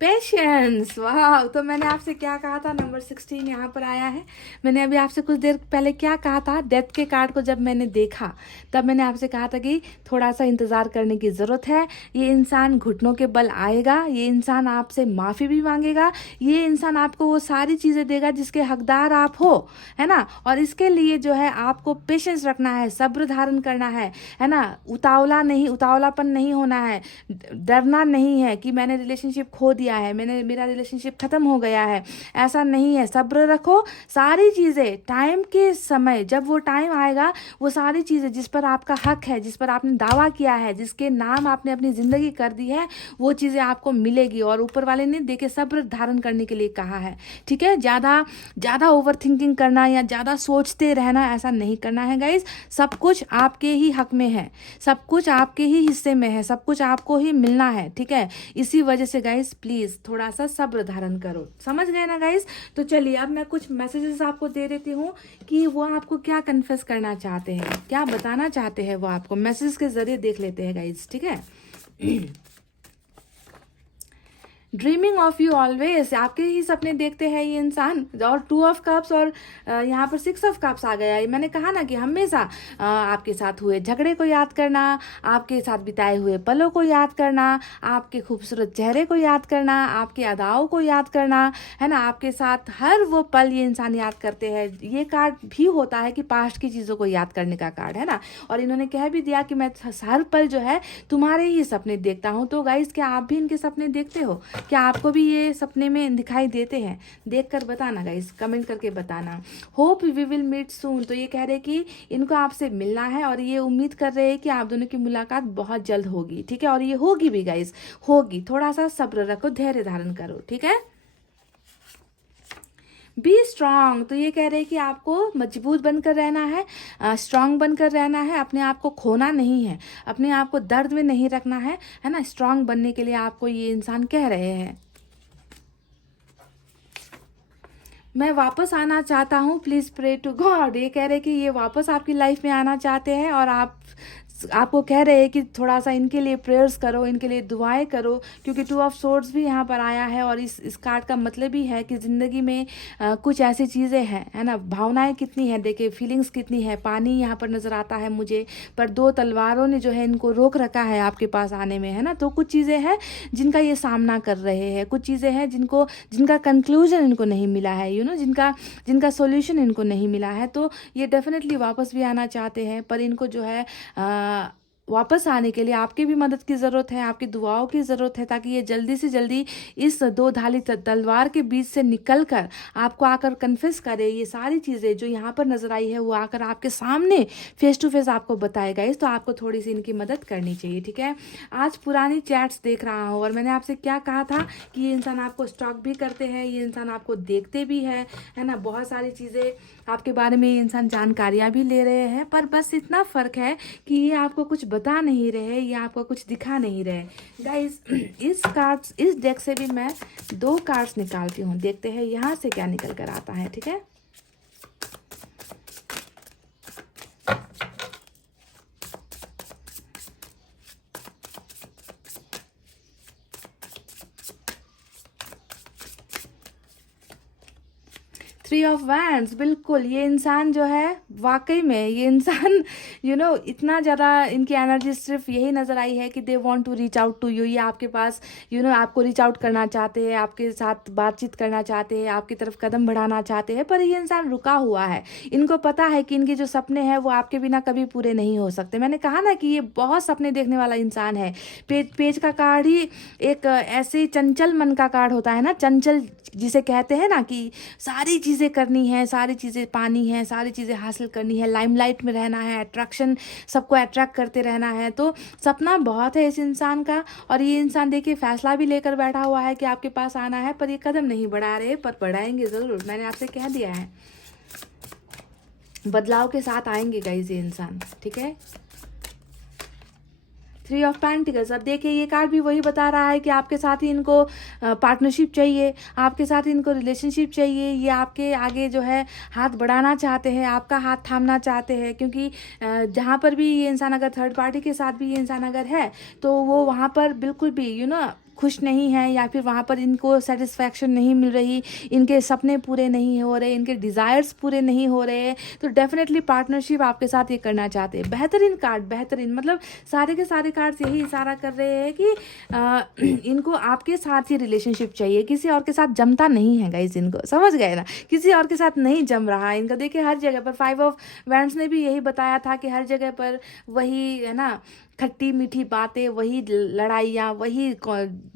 पेशेंस, वाह। तो मैंने आपसे क्या कहा था, नंबर 16 यहाँ पर आया है। मैंने अभी आपसे कुछ देर पहले क्या कहा था, डेथ के कार्ड को जब मैंने देखा तब मैंने आपसे कहा था कि थोड़ा सा इंतज़ार करने की ज़रूरत है। ये इंसान घुटनों के बल आएगा, ये इंसान आपसे माफ़ी भी मांगेगा, ये इंसान आपको वो सारी चीज़ें देगा जिसके हकदार आप हो, है ना। और इसके लिए जो है आपको पेशेंस रखना है, सब्र धारण करना है ना। उतावलापन नहीं होना है, डरना नहीं है कि मैंने रिलेशनशिप खो दिया है, मेरा रिलेशनशिप ख़त्म हो गया है, ऐसा नहीं है। सब्र रखो, सारी चीज़ें टाइम के समय, जब वो टाइम आएगा, वो सारी चीज़ें जिस पर आपका हक है, जिस पर आपने दावा किया है, जिसके नाम आपने अपनी ज़िंदगी कर दी है, वो चीज़ें आपको मिलेगी। और ऊपर वाले ने देखे सब्र धारण करने के लिए कहा है, ठीक है। ज़्यादा ओवर थिंकिंग करना या ज़्यादा सोचते रहना, ऐसा नहीं करना है गाइज। सब कुछ आपके ही हक में है, सब कुछ आपके ही हिस्से में है, सब कुछ आपको ही मिलना है, ठीक है। इसी वजह से गाइज प्लीज़ थोड़ा सा सब्र धारण करो, समझ गए ना गाइज। तो चलिए अब मैं कुछ मैसेजेस आपको दे देती हूँ कि वो आपको क्या कन्फेस करना चाहते हैं, क्या बताना चाहते हैं, वो आपको मैसेज के जरिए देख लेते हैं गाइज, ठीक है। ड्रीमिंग ऑफ यू ऑलवेज, आपके ही सपने देखते हैं ये इंसान। और 2 ऑफ कप्स और यहाँ पर 6 ऑफ कप्स आ गया है। मैंने कहा ना कि हमेशा आपके साथ हुए झगड़े को याद करना, आपके साथ बिताए हुए पलों को याद करना, आपके खूबसूरत चेहरे को याद करना, आपके अदाओं को याद करना, है ना। आपके साथ हर वो पल ये इंसान याद करते हैं। ये कार्ड भी होता है कि पास्ट की चीज़ों को याद करने का कार्ड, है ना। और इन्होंने कह भी दिया कि मैं हर पल जो है तुम्हारे ही सपने देखता हूँ। तो गाइज क्या आप भी इनके सपने देखते हो? क्या आपको भी ये सपने में दिखाई देते हैं? देखकर बताना गाइस, कमेंट करके बताना। Hope we will meet soon, तो ये कह रहे कि इनको आपसे मिलना है और ये उम्मीद कर रहे हैं कि आप दोनों की मुलाकात बहुत जल्द होगी, ठीक है। और ये होगी भी गाइस, होगी। थोड़ा सा सब्र रखो, धैर्य धारण करो, ठीक है। बी स्ट्रांग, तो ये कह रहे हैं कि आपको मजबूत बनकर रहना है, स्ट्रांग बनकर रहना है, अपने आप को खोना नहीं है, अपने आप को दर्द में नहीं रखना है ना। स्ट्रांग बनने के लिए आपको ये इंसान कह रहे हैं। मैं वापस आना चाहता हूँ, प्लीज़ प्रे टू गॉड, ये कह रहे कि ये वापस आपकी लाइफ में आना चाहते हैं और आपको कह रहे हैं कि थोड़ा सा इनके लिए प्रेयर्स करो, इनके लिए दुआएं करो, क्योंकि 2 ऑफ सोर्ड्स भी यहाँ पर आया है। और इस कार्ड का मतलब ही है कि ज़िंदगी में कुछ ऐसी चीज़ें हैं, है ना। भावनाएं कितनी हैं, देखिए फीलिंग्स कितनी है, पानी यहाँ पर नज़र आता है मुझे, पर 2 तलवारों ने जो है इनको रोक रखा है आपके पास आने में, है ना। तो कुछ चीज़ें हैं जिनका ये सामना कर रहे हैं, कुछ चीज़ें हैं जिनका कंक्लूजन इनको नहीं मिला है, जिनका सोल्यूशन इनको नहीं मिला है। तो ये डेफिनेटली वापस भी आना चाहते हैं, पर इनको जो है वापस आने के लिए आपकी भी मदद की ज़रूरत है, आपकी दुआओं की ज़रूरत है, ताकि ये जल्दी से जल्दी इस 2 धाली तलवार के बीच से निकलकर आपको आकर कन्फेस करे। ये सारी चीज़ें जो यहाँ पर नज़र आई है वो आकर आपके सामने फेस टू फेस आपको बताएगा। इस तो आपको थोड़ी सी इनकी मदद करनी चाहिए, ठीक है। आज पुरानी चैट्स देख रहा हूँ और मैंने आपसे क्या कहा था कि ये इंसान आपको स्टॉक भी करते हैं, ये इंसान आपको देखते भी है ना। बहुत सारी चीज़ें आपके बारे में ये इंसान जानकारियाँ भी ले रहे हैं, पर बस इतना फ़र्क है कि ये आपको कुछ बता नहीं रहे, ये आपको कुछ दिखा नहीं रहे गाइस। इस डेक से भी मैं 2 कार्ड्स निकालती हूँ, देखते हैं यहाँ से क्या निकल कर आता है, ठीक है। थ्री ऑफ वैंड्स, बिल्कुल। ये इंसान जो है वाकई में ये इंसान इतना ज़्यादा इनकी एनर्जी सिर्फ यही नज़र आई है कि they want to reach out to you. ये आपके पास आपको रीच आउट करना चाहते हैं, आपके साथ बातचीत करना चाहते हैं, आपकी तरफ कदम बढ़ाना चाहते हैं, पर ये इंसान रुका हुआ है। इनको पता है कि इनके जो सपने हैं वो आपके बिना कभी पूरे नहीं हो सकते। मैंने कहा ना कि ये बहुत सपने देखने वाला इंसान है। पेज का कार्ड ही एक ऐसे चंचल मन का कार्ड होता है ना, चंचल जिसे कहते हैं ना, कि सारी चीज़ें करनी है, सारी चीज़ें पानी है, सारी चीज़ें हासिल करनी है, लाइमलाइट में रहना है, अट्रैक्शन, सबको अट्रैक्ट करते रहना है। तो सपना बहुत है इस इंसान का। और ये इंसान देखिए फैसला भी लेकर बैठा हुआ है कि आपके पास आना है, पर ये कदम नहीं बढ़ा रहे, पर बढ़ाएंगे ज़रूर। मैंने आपसे कह दिया है, बदलाव के साथ आएंगे गाइस ये इंसान, ठीक है। 3 ऑफ पेंटिकल्स, अब देखिए ये कार्ड भी वही बता रहा है कि आपके साथ ही इनको पार्टनरशिप चाहिए, आपके साथ ही इनको रिलेशनशिप चाहिए। ये आपके आगे जो है हाथ बढ़ाना चाहते हैं, आपका हाथ थामना चाहते हैं, क्योंकि जहाँ पर भी ये इंसान अगर थर्ड पार्टी के साथ भी ये इंसान अगर है तो वो वहाँ पर बिल्कुल भी खुश नहीं है, या फिर वहाँ पर इनको सेटिस्फैक्शन नहीं मिल रही, इनके सपने पूरे नहीं हो रहे, इनके डिज़ायर्स पूरे नहीं हो रहे, तो डेफिनेटली पार्टनरशिप आपके साथ ये करना चाहते हैं। बेहतरीन कार्ड, बेहतरीन, मतलब सारे के सारे कार्ड्स यही इशारा कर रहे हैं कि इनको आपके साथ ही रिलेशनशिप चाहिए, किसी और के साथ जमता नहीं है गाइज। इनको समझ गए ना, किसी और के साथ नहीं जम रहा है इनका। देखिए हर जगह पर 5 ऑफ वैंड्स ने भी यही बताया था कि हर जगह पर वही है ना, खट्टी मीठी बातें, वही लड़ाइयाँ, वही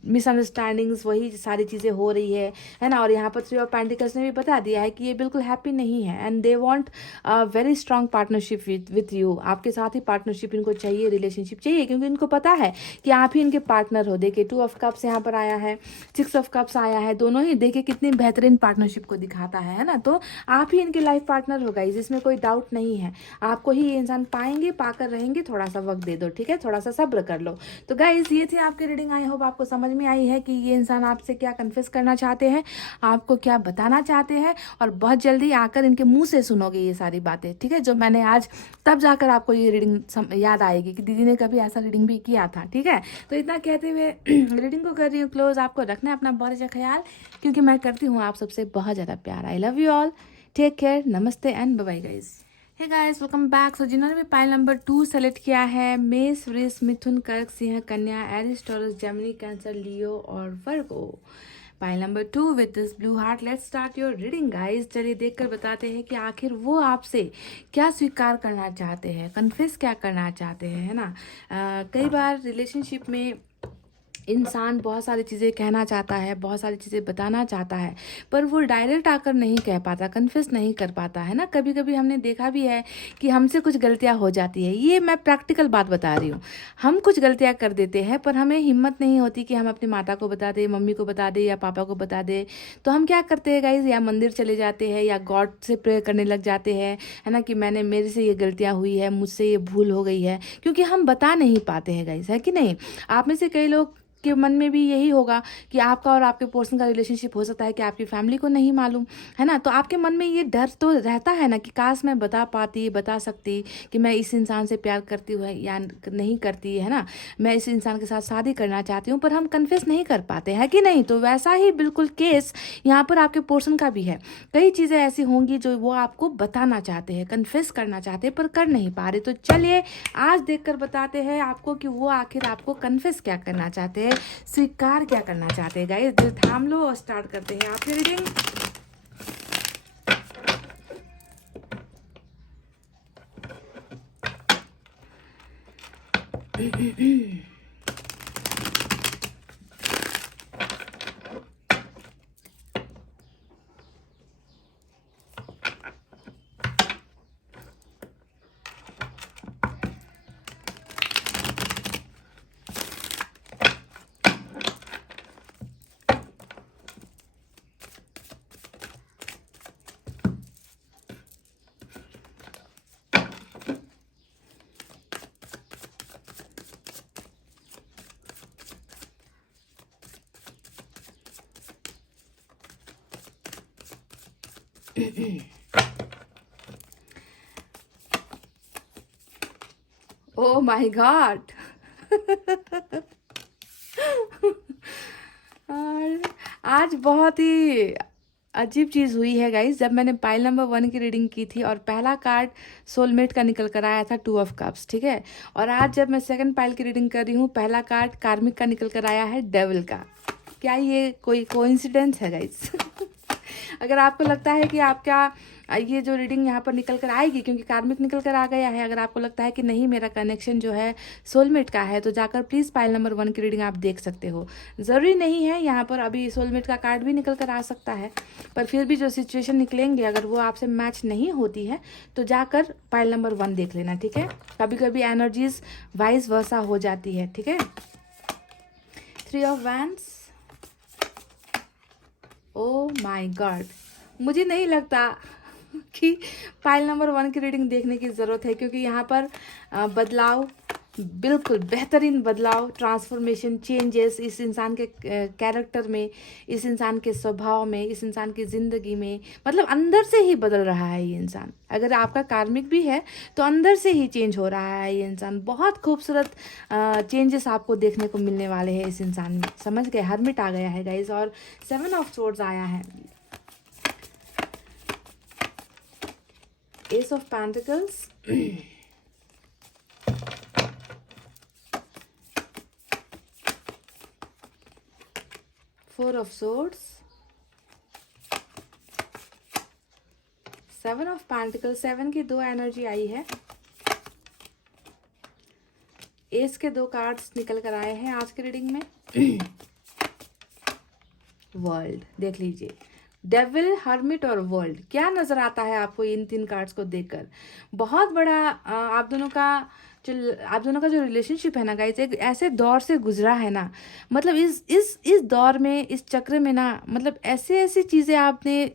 मिसअंडरस्टैंडिंग्स, वही सारी चीज़ें हो रही है ना। और यहाँ पर 3 ऑफ पेंटिकल्स ने भी बता दिया है कि ये बिल्कुल हैप्पी नहीं है and they want a very strong partnership with you. आपके साथ ही पार्टनरशिप इनको चाहिए, रिलेशनशिप चाहिए, क्योंकि इनको पता है कि आप ही इनके पार्टनर हो। देखिए 2 ऑफ कप्स यहाँ पर आया है, 6 ऑफ कप्स आया है, दोनों ही देखिए कितनी बेहतरीन पार्टनरशिप को दिखाता है ना। तो आप ही इनके लाइफ पार्टनर हो गाइस, इसमें कोई डाउट नहीं है। आपको ही ये इंसान पाएंगे, पाकर रहेंगे, थोड़ा सा वक्त दे दो, ठीक है, थोड़ा सा सब्र कर लो। तो गाइस ये थी आपकी रीडिंग। आई होप आपको समझ में आई है कि ये इंसान आपसे क्या कन्फेस करना चाहते हैं, आपको क्या बताना चाहते हैं, और बहुत जल्दी आकर इनके मुंह से सुनोगे ये सारी बातें, ठीक है, जो मैंने आज, तब जाकर आपको ये रीडिंग याद आएगी कि दीदी ने कभी ऐसा रीडिंग भी किया था, ठीक है। तो इतना कहते हुए रीडिंग को कर रही हूँ क्लोज। आपको रखना है अपना बहुत अच्छा ख्याल, क्योंकि मैं करती हूँ आप सबसे बहुत ज़्यादा प्यार। I love you all, take care, नमस्ते and bye bye guys. Hey guys, welcome back. So जिन्होंने भी पाइल नंबर 2 सेलेक्ट किया है, मेष, वृष, मिथुन, कर्क, सिंह, कन्या, Aries, Taurus, Gemini, Cancer, Leo और Virgo, pile number 2 with this blue heart. Let's start your reading guys. चलिए देखकर बताते हैं कि आखिर वो आपसे क्या स्वीकार करना चाहते हैं, कन्फेस क्या करना चाहते हैं, है ना। कई बार रिलेशनशिप में इंसान बहुत सारी चीज़ें कहना चाहता है, बहुत सारी चीज़ें बताना चाहता है, पर वो डायरेक्ट आकर नहीं कह पाता, कन्फेस नहीं कर पाता, है ना। कभी कभी हमने देखा भी है कि हमसे कुछ गलतियां हो जाती है। ये मैं प्रैक्टिकल बात बता रही हूँ। हम कुछ गलतियां कर देते हैं, पर हमें हिम्मत नहीं होती कि हम अपनी माता को बता दें, मम्मी को बता दें, या पापा को बता दें। तो हम क्या करते हैं गाइज, या मंदिर चले जाते हैं, या गॉड से प्रेयर करने लग जाते हैं, है ना, कि मेरे से ये गलतियाँ हुई है, मुझसे ये भूल हो गई है, क्योंकि हम बता नहीं पाते हैं गाइज, है कि नहीं। आप में से कई लोग के मन में भी यही होगा कि आपका और आपके पर्सन का रिलेशनशिप हो सकता है कि आपकी फैमिली को नहीं मालूम, है ना। तो आपके मन में ये डर तो रहता है ना कि काश मैं बता पाती, बता सकती कि मैं इस इंसान से प्यार करती हूँ या नहीं करती, है ना, मैं इस इंसान के साथ शादी करना चाहती हूँ, पर हम कन्फेस नहीं कर पाते हैं कि नहीं। तो वैसा ही बिल्कुल केस यहाँ पर आपके पर्सन का भी है। कई चीज़ें ऐसी होंगी जो वो आपको बताना चाहते हैं, कन्फेस करना चाहते हैं, पर कर नहीं पा रहे। तो चलिए आज देखकर बताते हैं आपको कि वो आखिर आपको कन्फेस क्या करना चाहते हैं, स्वीकार क्या करना चाहते हैं। गाइस दिल थाम लो और स्टार्ट करते हैं आपकी रीडिंग। Oh my God. आज बहुत ही अजीब चीज़ हुई है गाइस। जब मैंने पाइल नंबर 1 की रीडिंग की थी और पहला कार्ड सोलमेट का निकल कर आया था, 2 ऑफ कप्स, ठीक है। और आज जब मैं सेकंड पाइल की रीडिंग कर रही हूँ, पहला कार्ड कार्मिक का निकल कर आया है, डेविल का। क्या ये कोई कोइंसिडेंस है गाइस? अगर आपको लगता है कि आपका ये जो रीडिंग यहाँ पर निकल कर आएगी, क्योंकि कार्मिक निकल कर आ गया है, अगर आपको लगता है कि नहीं मेरा कनेक्शन जो है सोलमेट का है, तो जाकर प्लीज़ पाइल नंबर 1 की रीडिंग आप देख सकते हो। ज़रूरी नहीं है, यहाँ पर अभी सोलमेट का कार्ड भी निकल कर आ सकता है, पर फिर भी जो सिचुएशन निकलेंगे अगर वो आपसे मैच नहीं होती है तो जाकर पाइल नंबर 1 देख लेना, ठीक है। कभी कभी एनर्जीज वाइस वर्सा हो जाती है, ठीक है। 3 of wands, oh my God, मुझे नहीं लगता कि पाइल नंबर 1 की रीडिंग देखने की ज़रूरत है, क्योंकि यहाँ पर बदलाव, बिल्कुल बेहतरीन बदलाव, ट्रांसफॉर्मेशन, चेंजेस इस इंसान के कैरेक्टर में, इस इंसान के स्वभाव में, इस इंसान की ज़िंदगी में, मतलब अंदर से ही बदल रहा है ये इंसान। अगर आपका कार्मिक भी है तो अंदर से ही चेंज हो रहा है ये इंसान। बहुत खूबसूरत चेंजेस आपको देखने को मिलने वाले हैं इस इंसान में। समझ गए, हर्मिट आ गया है गाइस और 7 ऑफ सोर्ड्स आया है, S of pentacles, 4 of swords, 7 of pentacles. 7 की 2 एनर्जी आई है, एस के 2 कार्ड्स निकल कर आए हैं आज के रीडिंग में। वर्ल्ड देख लीजिए, डेविल, हर्मिट और वर्ल्ड। क्या नजर आता है आपको इन 3 कार्ड्स को देखकर? बहुत बड़ा आप दोनों का जो रिलेशनशिप है ना गाइस, एक ऐसे दौर से गुजरा है ना, मतलब इस दौर में, इस चक्र में ना, मतलब ऐसी चीजें आपने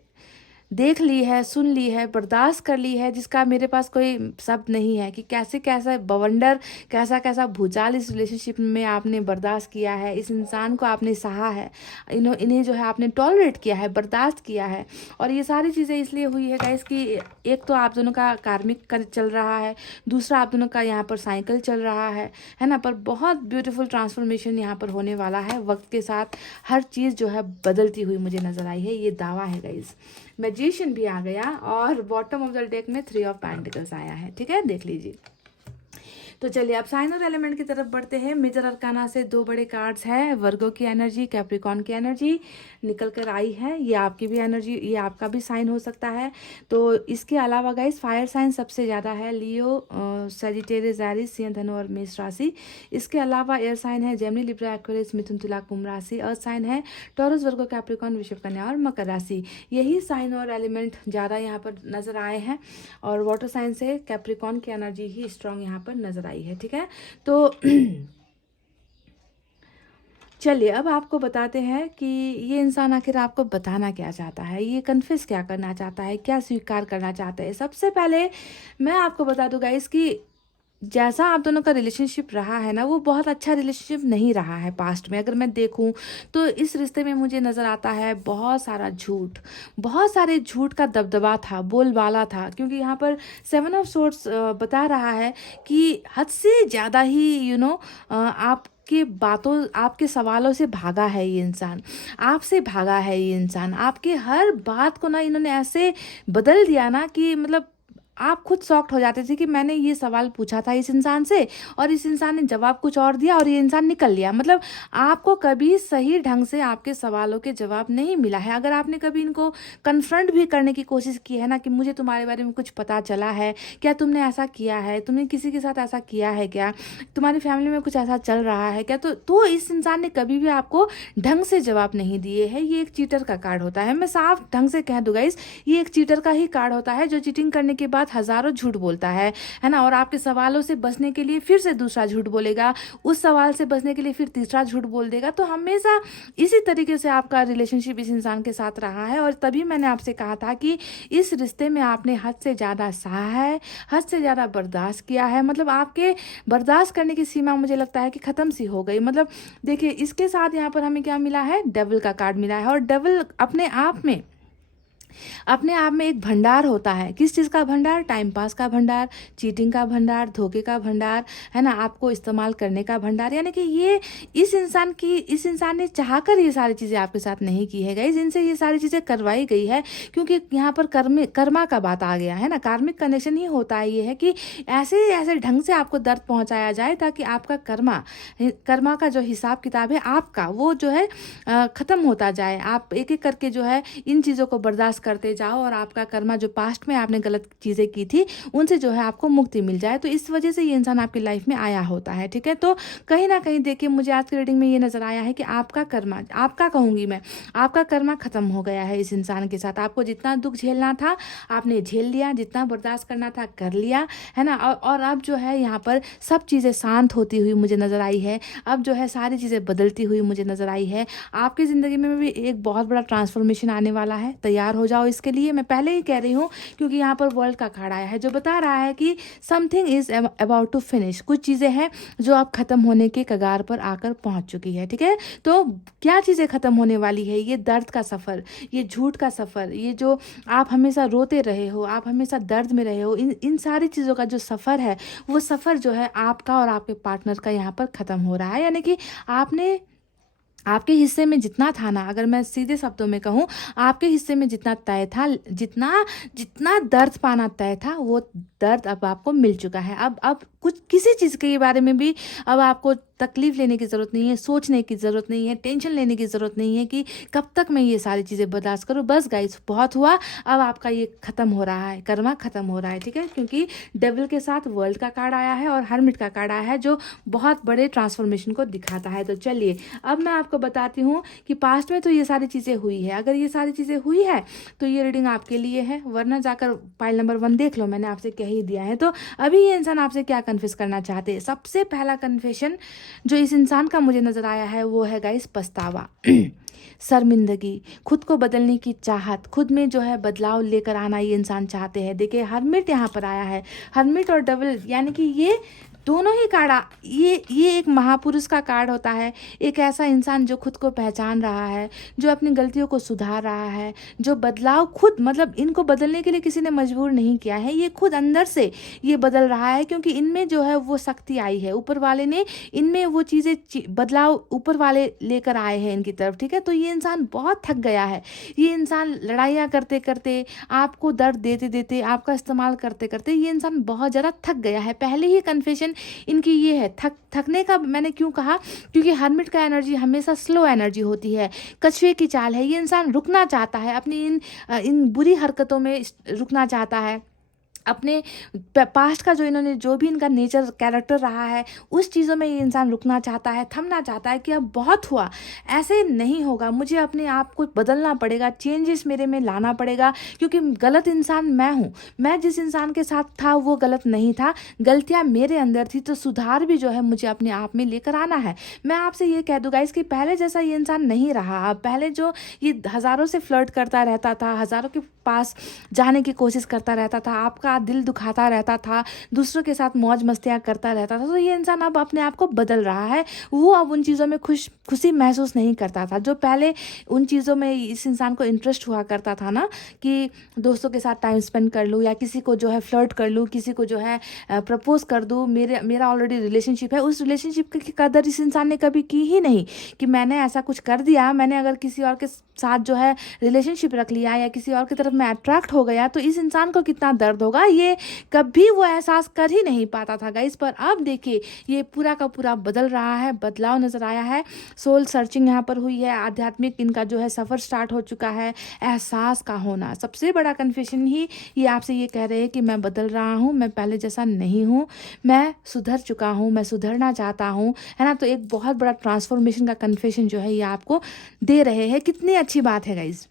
देख ली है, सुन ली है, बर्दाश्त कर ली है, जिसका मेरे पास कोई शब्द नहीं है कि कैसे कैसा बवंडर, कैसा कैसा भूचाल इस रिलेशनशिप में आपने बर्दाश्त किया है। इस इंसान को आपने सहा है, इन्हें जो है आपने टॉलरेट किया है, बर्दाश्त किया है। और ये सारी चीज़ें इसलिए हुई है गाइस कि एक तो आप दोनों का कार्मिक चल रहा है, दूसरा आप दोनों का यहाँ पर साइकिल चल रहा है ना। पर बहुत ब्यूटीफुल ट्रांसफॉर्मेशन यहाँ पर होने वाला है। वक्त के साथ हर चीज़ जो है बदलती हुई मुझे नज़र आई है, ये दावा है गाइस। मैजिशियन भी आ गया और बॉटम ऑफ द डेक में 3 ऑफ पेंटिकल्स आया है। ठीक है, देख लीजिए। तो चलिए अब साइन और एलिमेंट की तरफ बढ़ते हैं। मेजर अरकाना से 2 बड़े कार्ड्स हैं, वर्गो की एनर्जी, कैप्रिकॉन की एनर्जी निकल कर आई है। ये आपकी भी एनर्जी, ये आपका भी साइन हो सकता है। तो इसके अलावा गाइस फायर साइन सबसे ज़्यादा है, लियो, सजिटेरियस, एरीज, सिंह, धनु और मेष राशि। इसके अलावा एयर साइन है जेमिनी, लिब्रा, एक्वेरियस, मिथुन, तुला, कुंभ राशि। अर्थ साइन है टॉरस, वर्गो, कैप्रिकॉन, वृषभ, कन्या और मकर राशि। यही साइन और एलिमेंट ज़्यादा यहाँ पर नजर आए हैं और वाटर साइन से कैप्रिकॉन की एनर्जी ही स्ट्रॉन्ग यहाँ पर नजर आई है। ठीक है, तो चलिए अब आपको बताते हैं कि ये इंसान आखिर आपको बताना क्या चाहता है, ये कन्फेस क्या करना चाहता है, क्या स्वीकार करना चाहता है। सबसे पहले मैं आपको बता दूं गाइस कि जैसा आप दोनों का रिलेशनशिप रहा है ना, वो बहुत अच्छा रिलेशनशिप नहीं रहा है पास्ट में। अगर मैं देखूं तो इस रिश्ते में मुझे नज़र आता है बहुत सारा झूठ, बहुत सारे झूठ का दबदबा था, बोलबाला था। क्योंकि यहाँ पर 7 ऑफ सोर्ड्स बता रहा है कि हद से ज़्यादा ही आपके बातों, आपके सवालों से भागा है ये इंसान, आपसे भागा है ये इंसान। आपके हर बात को ना इन्होंने ऐसे बदल दिया ना कि मतलब आप खुद शॉक्ड हो जाते थे कि मैंने ये सवाल पूछा था इस इंसान से और इस इंसान ने जवाब कुछ और दिया और ये इंसान निकल लिया। मतलब आपको कभी सही ढंग से आपके सवालों के जवाब नहीं मिला है। अगर आपने कभी इनको कन्फ्रंट भी करने की कोशिश की है ना कि मुझे तुम्हारे बारे में कुछ पता चला है क्या, तुमने ऐसा किया है, तुमने किसी के साथ ऐसा किया है क्या, तुम्हारी फैमिली में कुछ ऐसा चल रहा है क्या, तो इस इंसान ने कभी भी आपको ढंग से जवाब नहीं दिए है। ये एक चीटर का कार्ड होता है, मैं साफ ढंग से कह दूँ गाइस, ये एक चीटर का ही कार्ड होता है जो चीटिंग करने के बाद हजारों झूठ बोलता है ना। और आपके सवालों से बचने के लिए फिर से दूसरा झूठ बोलेगा, उस सवाल से बचने के लिए फिर तीसरा झूठ बोल देगा। तो हमेशा इसी तरीके से आपका रिलेशनशिप इस इंसान के साथ रहा है। और तभी मैंने आपसे कहा था कि इस रिश्ते में आपने हद से ज़्यादा सहा है, हद से ज़्यादा बर्दाश्त किया है। मतलब आपके बर्दाश्त करने की सीमा मुझे लगता है कि ख़त्म सी हो गई। मतलब देखिए इसके साथ यहाँ पर हमें क्या मिला है, डेविल का कार्ड मिला है। और डेविल अपने आप में एक भंडार होता है। किस चीज़ का भंडार? टाइम पास का भंडार, चीटिंग का भंडार, धोखे का भंडार, है ना, आपको इस्तेमाल करने का भंडार। यानी कि ये इस इंसान ने चाहकर ये सारी चीज़ें आपके साथ नहीं की है गाइस, इनसे ये सारी चीज़ें करवाई गई है। क्योंकि यहाँ पर कर्मा का बात आ गया है ना, कार्मिक कनेक्शन ही होता है। ये है कि ऐसे ऐसे ढंग से आपको दर्द पहुँचाया जाए ताकि आपका कर्मा का जो हिसाब किताब है आपका, वो जो है ख़त्म होता जाए। आप एक एक करके जो है इन चीज़ों को बर्दाश्त करते जाओ और आपका कर्मा जो पास्ट में आपने गलत चीज़ें की थी उनसे जो है आपको मुक्ति मिल जाए। तो इस वजह से ये इंसान आपकी लाइफ में आया होता है। ठीक है, तो कहीं ना कहीं देखिए मुझे आज की रीडिंग में ये नज़र आया है कि आपका कर्मा, आपका कहूँगी मैं, आपका कर्मा ख़त्म हो गया है इस इंसान के साथ। आपको जितना दुख झेलना था आपने झेल लिया, जितना बर्दाश्त करना था कर लिया, है ना। और अब जो है यहाँ पर सब चीज़ें शांत होती हुई मुझे नज़र आई है। अब जो है सारी चीज़ें बदलती हुई मुझे नज़र आई है। आपकी ज़िंदगी में भी एक बहुत बड़ा ट्रांसफॉर्मेशन आने वाला है। तैयार हो हो जाओ इसके लिए। मैं पहले ही कह रही हूँ क्योंकि यहाँ पर वर्ल्ड का कार्ड आया है जो बता रहा है कि something is about to finish. कुछ चीज़ें हैं जो अब ख़त्म होने के कगार पर आकर पहुँच चुकी है, ठीक है। तो क्या चीज़ें ख़त्म होने वाली है? ये दर्द का सफ़र, ये झूठ का सफ़र, ये जो आप हमेशा रोते रहे हो, आप हमेशा दर्द में रहे हो, इन सारी चीज़ों का जो सफ़र है, वो सफ़र जो है आपका और आपके पार्टनर का यहाँ पर ख़त्म हो रहा है। यानी कि आपके हिस्से में जितना था ना, अगर मैं सीधे शब्दों में कहूँ, आपके हिस्से में जितना तय था, जितना जितना दर्द पाना तय था, वो दर्द अब आपको मिल चुका है। अब कुछ किसी चीज़ के बारे में भी अब आपको तकलीफ लेने की ज़रूरत नहीं है, सोचने की ज़रूरत नहीं है, टेंशन लेने की ज़रूरत नहीं है कि कब तक मैं ये सारी चीज़ें बर्दाश्त करूँ। बस गाइस, बहुत हुआ, अब आपका ये ख़त्म हो रहा है, कर्मा ख़त्म हो रहा है, ठीक है। क्योंकि डेविल के साथ वर्ल्ड का कार्ड आया है और हर्मिट का कार्ड आया है जो बहुत बड़े ट्रांसफॉर्मेशन को दिखाता है। तो चलिए अब मैं आपको बताती हूँ कि पास्ट में तो ये सारी चीज़ें हुई है। अगर ये सारी चीज़ें हुई है तो ये रीडिंग आपके लिए है, वरना जाकर पाइल नंबर 1 देख लो, मैंने आपसे कह ही दिया है। तो अभी ये इंसान आपसे क्या कन्फेस करना चाहते हैं? सबसे पहला कन्फेशन जो इस इंसान का मुझे नज़र आया है वो है गाइस पछतावा, शर्मिंदगी, खुद को बदलने की चाहत, खुद में जो है बदलाव लेकर आना ये इंसान चाहते हैं। देखिए हर्मिट यहाँ पर आया है, हर्मिट और डेविल, यानी कि ये दोनों ही कार्ड ये एक महापुरुष का कार्ड होता है। एक ऐसा इंसान जो खुद को पहचान रहा है, जो अपनी गलतियों को सुधार रहा है, जो बदलाव खुद, मतलब इनको बदलने के लिए किसी ने मजबूर नहीं किया है, ये खुद अंदर से ये बदल रहा है क्योंकि इनमें जो है वो शक्ति आई है, ऊपर वाले ने इनमें वो चीज़ें बदलाव ऊपर वाले लेकर आए हैं इनकी तरफ, ठीक है। तो ये इंसान बहुत थक गया है, ये इंसान लड़ाइयाँ करते करते, आपको दर्द देते देते, आपका इस्तेमाल करते करते ये इंसान बहुत ज़्यादा थक गया है। पहले ही कन्फेशन इनकी ये है। थकने का मैंने क्यों कहा? क्योंकि हर्मिट का एनर्जी हमेशा स्लो एनर्जी होती है, कछुए की चाल है। ये इंसान रुकना चाहता है, अपनी इन बुरी हरकतों में रुकना चाहता है, अपने पास्ट का जो इन्होंने जो भी इनका नेचर कैरेक्टर रहा है उस चीज़ों में ये इंसान रुकना चाहता है, थमना चाहता है कि अब बहुत हुआ, ऐसे नहीं होगा, मुझे अपने आप को बदलना पड़ेगा, चेंजेस मेरे में लाना पड़ेगा क्योंकि गलत इंसान मैं हूँ। मैं जिस इंसान के साथ था वो गलत नहीं था, गलतियाँ मेरे अंदर थी, तो सुधार भी जो है मुझे अपने आप में लेकर आना है। मैं आपसे ये कह दूँ गाइस कि पहले जैसा ये इंसान नहीं रहा। अब पहले जो ये हज़ारों से फ्लर्ट करता रहता था, हज़ारों के पास जाने की कोशिश करता रहता था, आपका दिल दुखाता रहता था, दूसरों के साथ मौज मस्तियाँ करता रहता था, तो ये इंसान अब अपने आप को बदल रहा है। वो अब उन चीज़ों में खुशी महसूस नहीं करता था जो पहले उन चीज़ों में इस इंसान को इंटरेस्ट हुआ करता था ना, कि दोस्तों के साथ टाइम स्पेंड कर लूँ या किसी को जो है फ्लर्ट कर लूँ, किसी को जो है प्रपोज कर दूँ, मेरा ऑलरेडी रिलेशनशिप है। उस रिलेशनशिप की कदर इस इंसान ने कभी की ही नहीं कि मैंने ऐसा कुछ कर दिया, मैंने अगर किसी और के साथ जो है रिलेशनशिप रख लिया या किसी और की तरफ मैं अट्रैक्ट हो गया तो इस इंसान को कितना दर्द होगा, ये कभी वो एहसास कर ही नहीं पाता था गाइस। पर अब देखिए ये पूरा का पूरा बदल रहा है, बदलाव नज़र आया है, सोल सर्चिंग यहाँ पर हुई है, आध्यात्मिक इनका जो है सफ़र स्टार्ट हो चुका है, एहसास का होना। सबसे बड़ा कन्फेशन ही ये आपसे ये कह रहे हैं कि मैं बदल रहा हूँ, मैं पहले जैसा नहीं हूँ, मैं सुधर चुका हूँ, मैं सुधरना चाहता हूँ, है ना। तो एक बहुत बड़ा ट्रांसफॉर्मेशन का कन्फेशन जो है ये आपको दे रहे हैं। कितनी अच्छी बात है गाइज,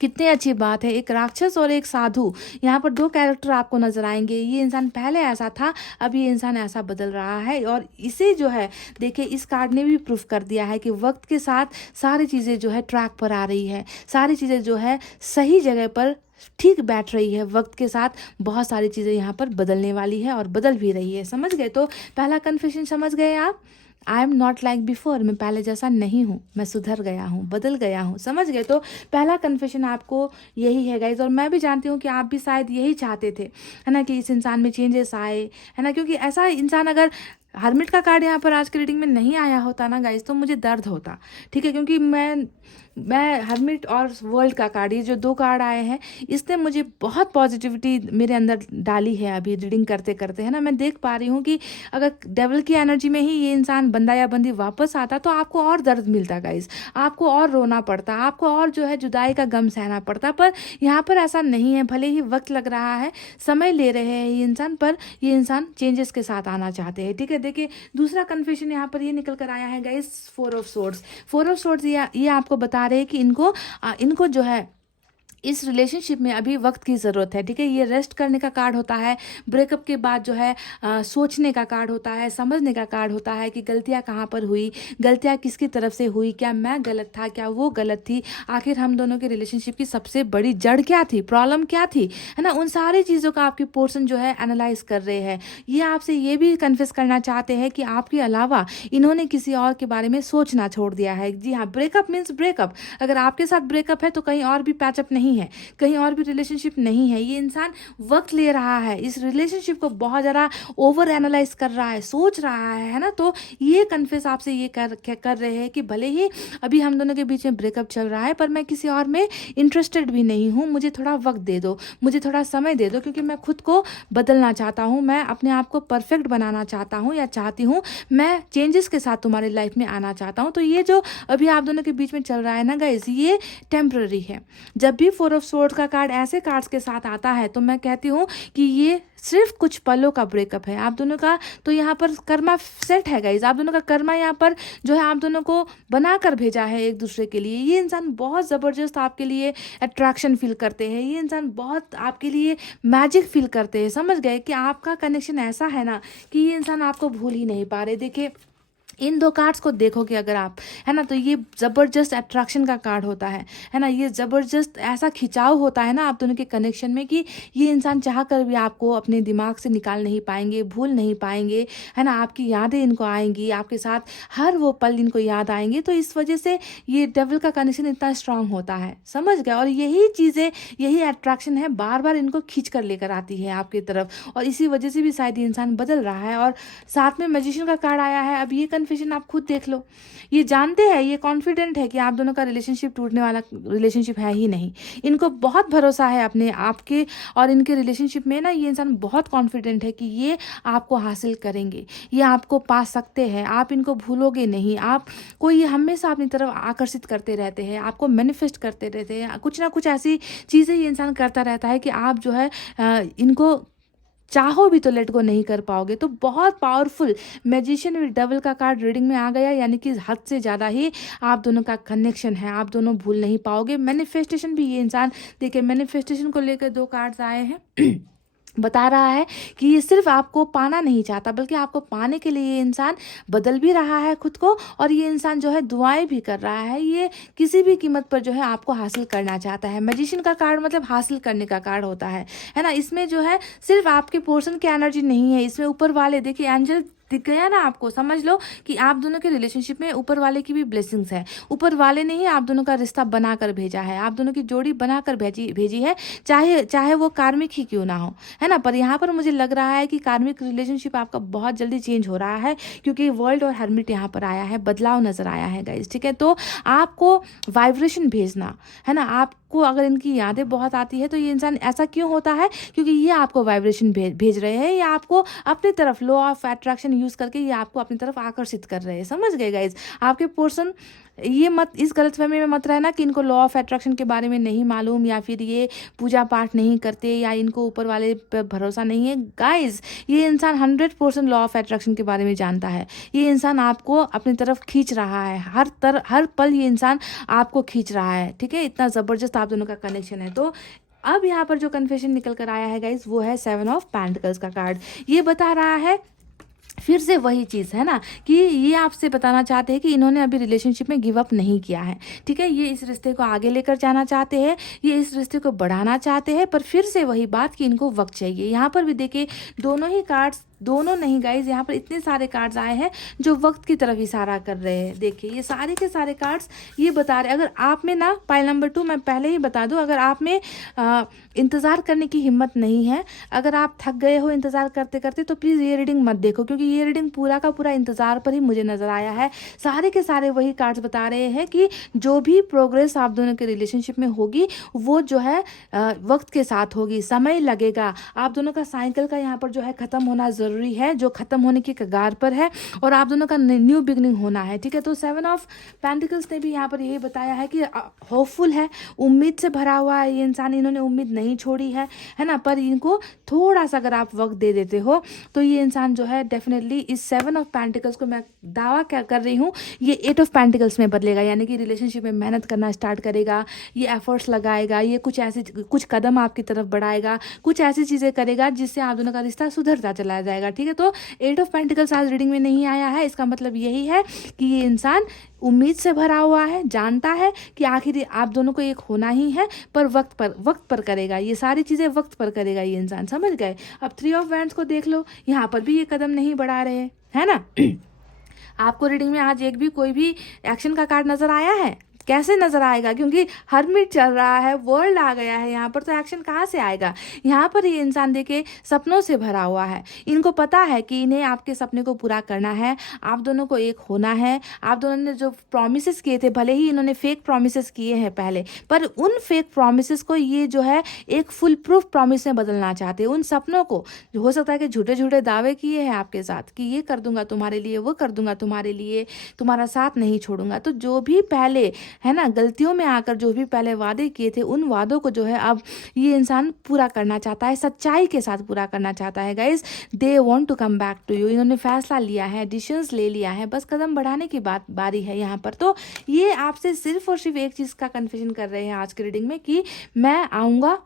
कितनी अच्छी बात है। एक राक्षस और एक साधु, यहाँ पर दो कैरेक्टर आपको नजर आएंगे। ये इंसान पहले ऐसा था, अब ये इंसान ऐसा बदल रहा है। और इसे जो है देखिए इस कार्ड ने भी प्रूफ कर दिया है कि वक्त के साथ सारी चीज़ें जो है ट्रैक पर आ रही है, सारी चीज़ें जो है सही जगह पर ठीक बैठ रही है। वक्त के साथ बहुत सारी चीज़ें यहाँ पर बदलने वाली है और बदल भी रही है। समझ गए? तो पहला कन्फेशन समझ गए आप? I am not like before, मैं पहले जैसा नहीं हूँ, मैं सुधर गया हूँ, बदल गया हूँ। समझ गए? तो पहला कन्फेशन आपको यही है गाइज। और मैं भी जानती हूँ कि आप भी शायद यही चाहते थे, है ना, कि इस इंसान में चेंजेस आए, है ना। क्योंकि ऐसा इंसान अगर हर्मिट का कार्ड यहाँ पर आज की रीडिंग में नहीं आया होता ना गाइज तो मुझे दर्द होता, ठीक है। क्योंकि मैं हर्मिट और वर्ल्ड का कार्ड, ये जो दो कार्ड आए हैं इसने मुझे बहुत पॉजिटिविटी मेरे अंदर डाली है अभी रीडिंग करते करते, है ना। मैं देख पा रही हूँ कि अगर डेविल की एनर्जी में ही ये इंसान बंदा या बंदी वापस आता तो आपको और दर्द मिलता गाइज, आपको और रोना पड़ता, आपको और जो है जुदाई का गम सहना पड़ता। पर यहाँ पर ऐसा नहीं है। भले ही वक्त लग रहा है, समय ले रहे हैं ये इंसान, पर ये इंसान चेंजेस के साथ आना चाहते हैं, ठीक है। देखिए दूसरा कन्फेशन यहाँ पर ये निकल कर आया है guys, 4 of swords. 4 of swords ये आपको बता रहे हैं कि इनको जो है इस रिलेशनशिप में अभी वक्त की ज़रूरत है, ठीक है। ये रेस्ट करने का कार्ड होता है। ब्रेकअप के बाद जो है सोचने का कार्ड होता है, समझने का कार्ड होता है कि गलतियाँ कहाँ पर हुई, गलतियाँ किसकी तरफ से हुई, क्या मैं गलत था, क्या वो गलत थी, आखिर हम दोनों के रिलेशनशिप की सबसे बड़ी जड़ क्या थी, प्रॉब्लम क्या थी, है ना। उन सारी चीज़ों का आपकी पर्सन जो है एनालाइज कर रहे हैं। ये आपसे ये भी कन्फेस करना चाहते हैं कि आपके अलावा इन्होंने किसी और के बारे में सोचना छोड़ दिया है। जी हाँ, ब्रेकअप मीन्स ब्रेकअप। अगर आपके साथ ब्रेकअप है तो कहीं और भी पैचअप नहीं है, कहीं और भी रिलेशनशिप नहीं है। ये इंसान वक्त ले रहा है, इस रिलेशनशिप को बहुत ज़्यादा ओवर एनालाइज कर रहा है, सोच रहा है ना। तो ये कन्फेस आपसे ये कर रहे हैं कि भले ही अभी हम दोनों के बीच में ब्रेकअप चल रहा है, पर मैं किसी और में इंटरेस्टेड भी नहीं हूँ। मुझे थोड़ा वक्त दे दो, मुझे थोड़ा समय दे दो, क्योंकि मैं खुद को बदलना चाहता हूँ, मैं अपने आप को परफेक्ट बनाना चाहता हूँ या चाहती हूँ, मैं चेंजेस के साथ तुम्हारी लाइफ में आना चाहता हूँ। तो ये जो अभी आप दोनों के बीच में चल रहा है ना गाइस, ये टेम्पररी है। जब भी 4 ऑफ सोर्ड्स का कार्ड ऐसे कार्ड्स के साथ आता है तो मैं कहती हूँ कि ये सिर्फ कुछ पलों का ब्रेकअप है आप दोनों का। तो यहाँ पर कर्मा सेट है गाइज, आप दोनों का कर्मा यहाँ पर जो है आप दोनों को बना कर भेजा है एक दूसरे के लिए। ये इंसान बहुत ज़बरदस्त आपके लिए अट्रैक्शन फील करते हैं, ये इंसान बहुत आपके लिए मैजिक फील करते हैं। समझ गए कि आपका कनेक्शन ऐसा है ना कि ये इंसान आपको भूल ही नहीं पा रहे। देखिए इन 2 कार्ड्स को देखोगे अगर आप, है ना, तो ये ज़बरदस्त अट्रैक्शन का कार्ड होता है ना। ये ज़बरदस्त ऐसा खिंचाव होता है ना आप दोनों के कनेक्शन में कि ये इंसान चाह कर भी आपको अपने दिमाग से निकाल नहीं पाएंगे, भूल नहीं पाएंगे, है ना। आपकी यादें इनको आएंगी, आपके साथ हर वो पल इनको याद आएंगे। तो इस वजह से ये डेविल का कनेक्शन इतना स्ट्रांग होता है, समझ गए। और यही चीज़ें, यही अट्रैक्शन है, बार बार इनको खींच कर लेकर आती है आपकी तरफ, और इसी वजह से भी शायद ये इंसान बदल रहा है। और साथ में मैजिशियन का कार्ड आया है। अब ये कन्फ्यूजन आप खुद देख लो। ये जानते हैं, ये कॉन्फिडेंट है कि आप दोनों का रिलेशनशिप टूटने वाला रिलेशनशिप है ही नहीं। इनको बहुत भरोसा है अपने आपके और इनके रिलेशनशिप में ना। ये इंसान बहुत कॉन्फिडेंट है कि ये आपको हासिल करेंगे, ये आपको पा सकते हैं, आप इनको भूलोगे नहीं। आपको ये हमेशा अपनी तरफ आकर्षित करते रहते हैं, आपको मैनिफेस्ट करते रहते हैं। कुछ ना कुछ ऐसी चीज़ें ये इंसान करता रहता है कि आप जो है इनको चाहो भी तो लेट गो नहीं कर पाओगे। तो बहुत पावरफुल मैजिशियन विद डबल का कार्ड रीडिंग में आ गया, यानी कि हद से ज़्यादा ही आप दोनों का कनेक्शन है, आप दोनों भूल नहीं पाओगे। मैनिफेस्टेशन भी ये इंसान, देखिए मैनिफेस्टेशन को लेकर 2 कार्ड्स आए हैं बता रहा है कि ये सिर्फ आपको पाना नहीं चाहता, बल्कि आपको पाने के लिए ये इंसान बदल भी रहा है खुद को, और ये इंसान जो है दुआएं भी कर रहा है। ये किसी भी कीमत पर जो है आपको हासिल करना चाहता है। मैजिशियन का कार्ड मतलब हासिल करने का कार्ड होता है ना। इसमें जो है सिर्फ आपके पोर्शन की एनर्जी नहीं है, इसमें ऊपर वाले, देखिए एंजल दिख गया ना आपको, समझ लो कि आप दोनों के रिलेशनशिप में ऊपर वाले की भी ब्लेसिंग्स है। ऊपर वाले ने ही आप दोनों का रिश्ता बनाकर भेजा है, आप दोनों की जोड़ी बनाकर भेजी है, चाहे वो कार्मिक ही क्यों ना हो, है ना। पर यहाँ पर मुझे लग रहा है कि कार्मिक रिलेशनशिप आपका बहुत जल्दी चेंज हो रहा है, क्योंकि वर्ल्ड और हर्मिट यहाँ पर आया है, बदलाव नजर आया है गाइस, ठीक है। तो आपको वाइब्रेशन भेजना है ना। आपको अगर इनकी यादें बहुत आती है तो ये इंसान ऐसा क्यों होता है, क्योंकि ये आपको वाइब्रेशन भेज रहे हैं, ये आपको अपनी तरफ लॉ ऑफ अट्रैक्शन यूज करके ये आपको अपनी तरफ आकर्षित कर रहे हैं। समझ गए गाइज। आपके पर्सन ये मत, इस गलतफहमी में मत रहना कि इनको लॉ ऑफ अट्रैक्शन के बारे में नहीं मालूम, या फिर ये पूजा पाठ नहीं करते, या इनको ऊपर वाले पर भरोसा नहीं है। गाइज ये इंसान 100% लॉ ऑफ अट्रैक्शन के बारे में जानता है। ये इंसान आपको अपनी तरफ खींच रहा है, हर पल ये इंसान आपको खींच रहा है, ठीक है। इतना ज़बरदस्त आप दोनों का कनेक्शन है। तो अब यहाँ पर जो कन्फेशन निकल कर आया है गाइज, वो है 7 ऑफ पेंटिकल्स का कार्ड। ये बता रहा है फिर से वही चीज़ है ना, कि ये आपसे बताना चाहते हैं कि इन्होंने अभी रिलेशनशिप में गिव अप नहीं किया है, ठीक है। ये इस रिश्ते को आगे लेकर जाना चाहते हैं, ये इस रिश्ते को बढ़ाना चाहते हैं, पर फिर से वही बात कि इनको वक्त चाहिए। यहाँ पर भी देखिए दोनों ही कार्ड्स, दोनों नहीं गाइज, यहाँ पर इतने सारे कार्ड्स आए हैं जो वक्त की तरफ इशारा कर रहे हैं। देखिए ये सारे के सारे कार्ड्स ये बता रहे, अगर आप में ना पाइल नंबर 2 मैं पहले ही बता दूं, अगर आप में इंतज़ार करने की हिम्मत नहीं है, अगर आप थक गए हो इंतज़ार करते करते, तो प्लीज़ ये रीडिंग मत देखो, क्योंकि ये रीडिंग पूरा का पूरा इंतज़ार पर ही मुझे नज़र आया है। सारे के सारे वही कार्ड्स बता रहे हैं कि जो भी प्रोग्रेस आप दोनों के रिलेशनशिप में होगी वो जो है वक्त के साथ होगी, समय लगेगा। आप दोनों का साइकिल का यहाँ पर जो है ख़त्म होना ज़रूरी ज़रूरी है, जो ख़त्म होने की कगार पर है और आप दोनों का न्यू बिगनिंग होना है, ठीक है। तो 7 ऑफ पेंटिकल्स ने भी यहाँ पर यही बताया है कि होपफुल है, उम्मीद से भरा हुआ है ये इंसान, इन्होंने उम्मीद नहीं छोड़ी है ना। पर इनको थोड़ा सा अगर आप वक्त दे देते हो तो ये इंसान जो है डेफिनेटली इस 7 ऑफ पेंटिकल्स को, मैं दावा क्या कर रही हूँ, ये 8 ऑफ पेंटिकल्स में बदलेगा। यानी कि रिलेशनशिप में मेहनत करना स्टार्ट करेगा, ये एफर्ट्स लगाएगा, ये कुछ कदम आपकी तरफ बढ़ाएगा, कुछ ऐसी चीज़ें करेगा जिससे आप दोनों का रिश्ता सुधरता चला जाएगा, ठीक है। तो 8 ऑफ पेंटिकल्स आज रीडिंग में नहीं आया है, इसका मतलब यही है कि ये इंसान उम्मीद से भरा हुआ है, जानता है कि आखिर आप दोनों को एक होना ही है, पर वक्त पर करेगा, ये सारी चीज़ें वक्त पर करेगा ये इंसान, समझ गए। अब 3 ऑफ वैंड्स को देख लो, यहाँ पर भी ये कदम नहीं बढ़ा रहे, है ना। आपको रीडिंग में आज एक भी कोई भी एक्शन का कार्ड नजर आया है? कैसे नजर आएगा, क्योंकि हर्मिट चल रहा है, वर्ल्ड आ गया है यहाँ पर, तो एक्शन कहाँ से आएगा। यहाँ पर ये इंसान देखे सपनों से भरा हुआ है, इनको पता है कि इन्हें आपके सपने को पूरा करना है, आप दोनों को एक होना है। आप दोनों ने जो प्रॉमिसेस किए थे, भले ही इन्होंने फेक प्रॉमिसेस किए हैं पहले, पर उन फेक प्रॉमिसेस को ये जो है एक फुल प्रूफ प्रॉमिस में बदलना चाहते हैं। उन सपनों को, जो हो सकता है कि झूठे झूठे दावे किए हैं आपके साथ कि ये कर दूंगा तुम्हारे लिए, वो कर दूंगा तुम्हारे लिए, तुम्हारा साथ नहीं छोड़ूंगा, तो जो भी पहले है ना गलतियों में आकर जो भी पहले वादे किए थे, उन वादों को जो है अब ये इंसान पूरा करना चाहता है, सच्चाई के साथ पूरा करना चाहता है guys. They want to come back to you, इन्होंने फैसला लिया है, डिसीजंस ले लिया है, बस कदम बढ़ाने की बारी है यहाँ पर। तो ये आपसे सिर्फ और सिर्फ एक चीज़ का कन्फ्यूजन कर रहे हैं आज के रीडिंग में कि मैं आऊँगा,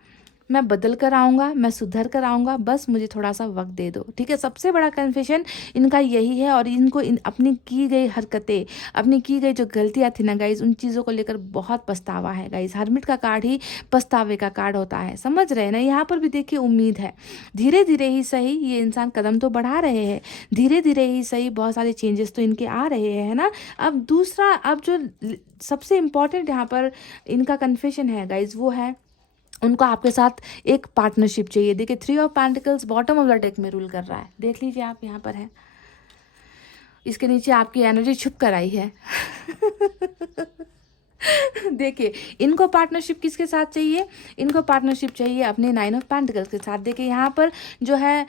मैं बदल कर आऊँगा, मैं सुधर कर आऊँगा, बस मुझे थोड़ा सा वक्त दे दो, ठीक है। सबसे बड़ा कन्फेशन इनका यही है, और इनको अपनी की गई हरकतें, अपनी की गई जो गलतियाँ थी ना गाइज, उन चीज़ों को लेकर बहुत पछतावा है गाइज। हरमिट का कार्ड ही पछतावे का कार्ड होता है, समझ रहे हैं ना। यहाँ पर भी देखिए उम्मीद है, धीरे धीरे ही सही ये इंसान कदम तो बढ़ा रहे हैं, धीरे धीरे ही सही बहुत सारे चेंजेस तो इनके आ रहे हैं, है ना। अब दूसरा, अब जो सबसे इम्पॉर्टेंट यहाँ पर इनका कन्फेशन है गाइज, वो है उनको आपके साथ एक पार्टनरशिप चाहिए। देखिए 3 of pentacles bottom of the deck में रूल कर रहा है, देख लीजिए आप, यहाँ पर है, इसके नीचे आपकी एनर्जी छुप कर आई है। देखिए इनको पार्टनरशिप किसके साथ चाहिए, इनको पार्टनरशिप चाहिए अपने 9 ऑफ पेंटिकल्स के साथ। देखिए यहाँ पर जो है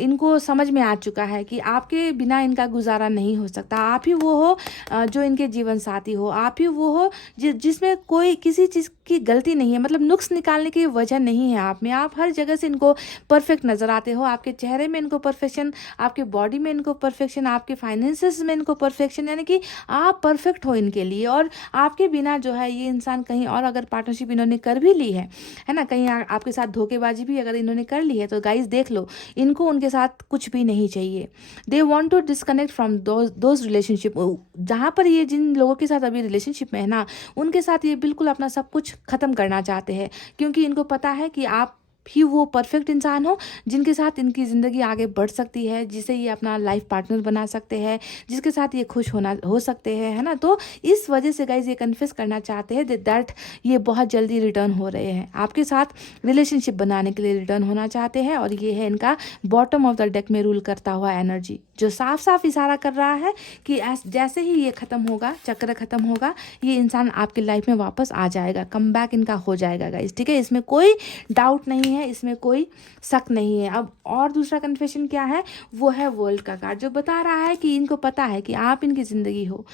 इनको समझ में आ चुका है कि आपके बिना इनका गुजारा नहीं हो सकता। आप ही वो हो जो इनके जीवन साथी हो, आप ही वो हो जिसमें कोई किसी चीज़ की गलती नहीं है, मतलब नुक्स निकालने की वजह नहीं है आप में। आप हर जगह से इनको परफेक्ट नज़र आते हो, आपके चेहरे में इनको परफेक्शन, आपके बॉडी में इनको परफेक्शन, आपके फाइनेंसेस में इनको परफेक्शन, यानी कि आप परफेक्ट हो इनके लिए। और आपके बिना जो है ये इंसान कहीं और अगर पार्टनरशिप इन्होंने कर भी ली है ना, कहीं आपके साथ धोखेबाजी भी अगर इन्होंने कर ली है, तो गाइस देख लो, इनको उनके साथ कुछ भी नहीं चाहिए। They want to disconnect from those relationship, जहाँ पर ये जिन लोगों के साथ अभी रिलेशनशिप में है ना, उनके साथ ये बिल्कुल अपना सब कुछ ख़त्म करना चाहते हैं, क्योंकि इनको पता है कि आप भी वो परफेक्ट इंसान हो जिनके साथ इनकी ज़िंदगी आगे बढ़ सकती है, जिसे ये अपना लाइफ पार्टनर बना सकते हैं, जिसके साथ ये खुश हो सकते हैं, है ना। तो इस वजह से गाइज ये कन्फेस करना चाहते हैं दैट ये बहुत जल्दी रिटर्न हो रहे हैं, आपके साथ रिलेशनशिप बनाने के लिए रिटर्न होना चाहते हैं। और ये है इनका बॉटम ऑफ द डेक में रूल करता हुआ एनर्जी, जो साफ साफ इशारा कर रहा है कि जैसे ही ये ख़त्म होगा, चक्र ख़त्म होगा, ये इंसान आपकी लाइफ में वापस आ जाएगा, कम बैक इनका हो जाएगा गाइज, ठीक है। इसमें कोई डाउट नहीं है, इसमें कोई शक नहीं है। अब और दूसरा कन्फेशन क्या है, वो है वर्ल्ड का कार्ड, जो बता रहा है कि इनको पता है कि आप इनकी ज़िंदगी हो,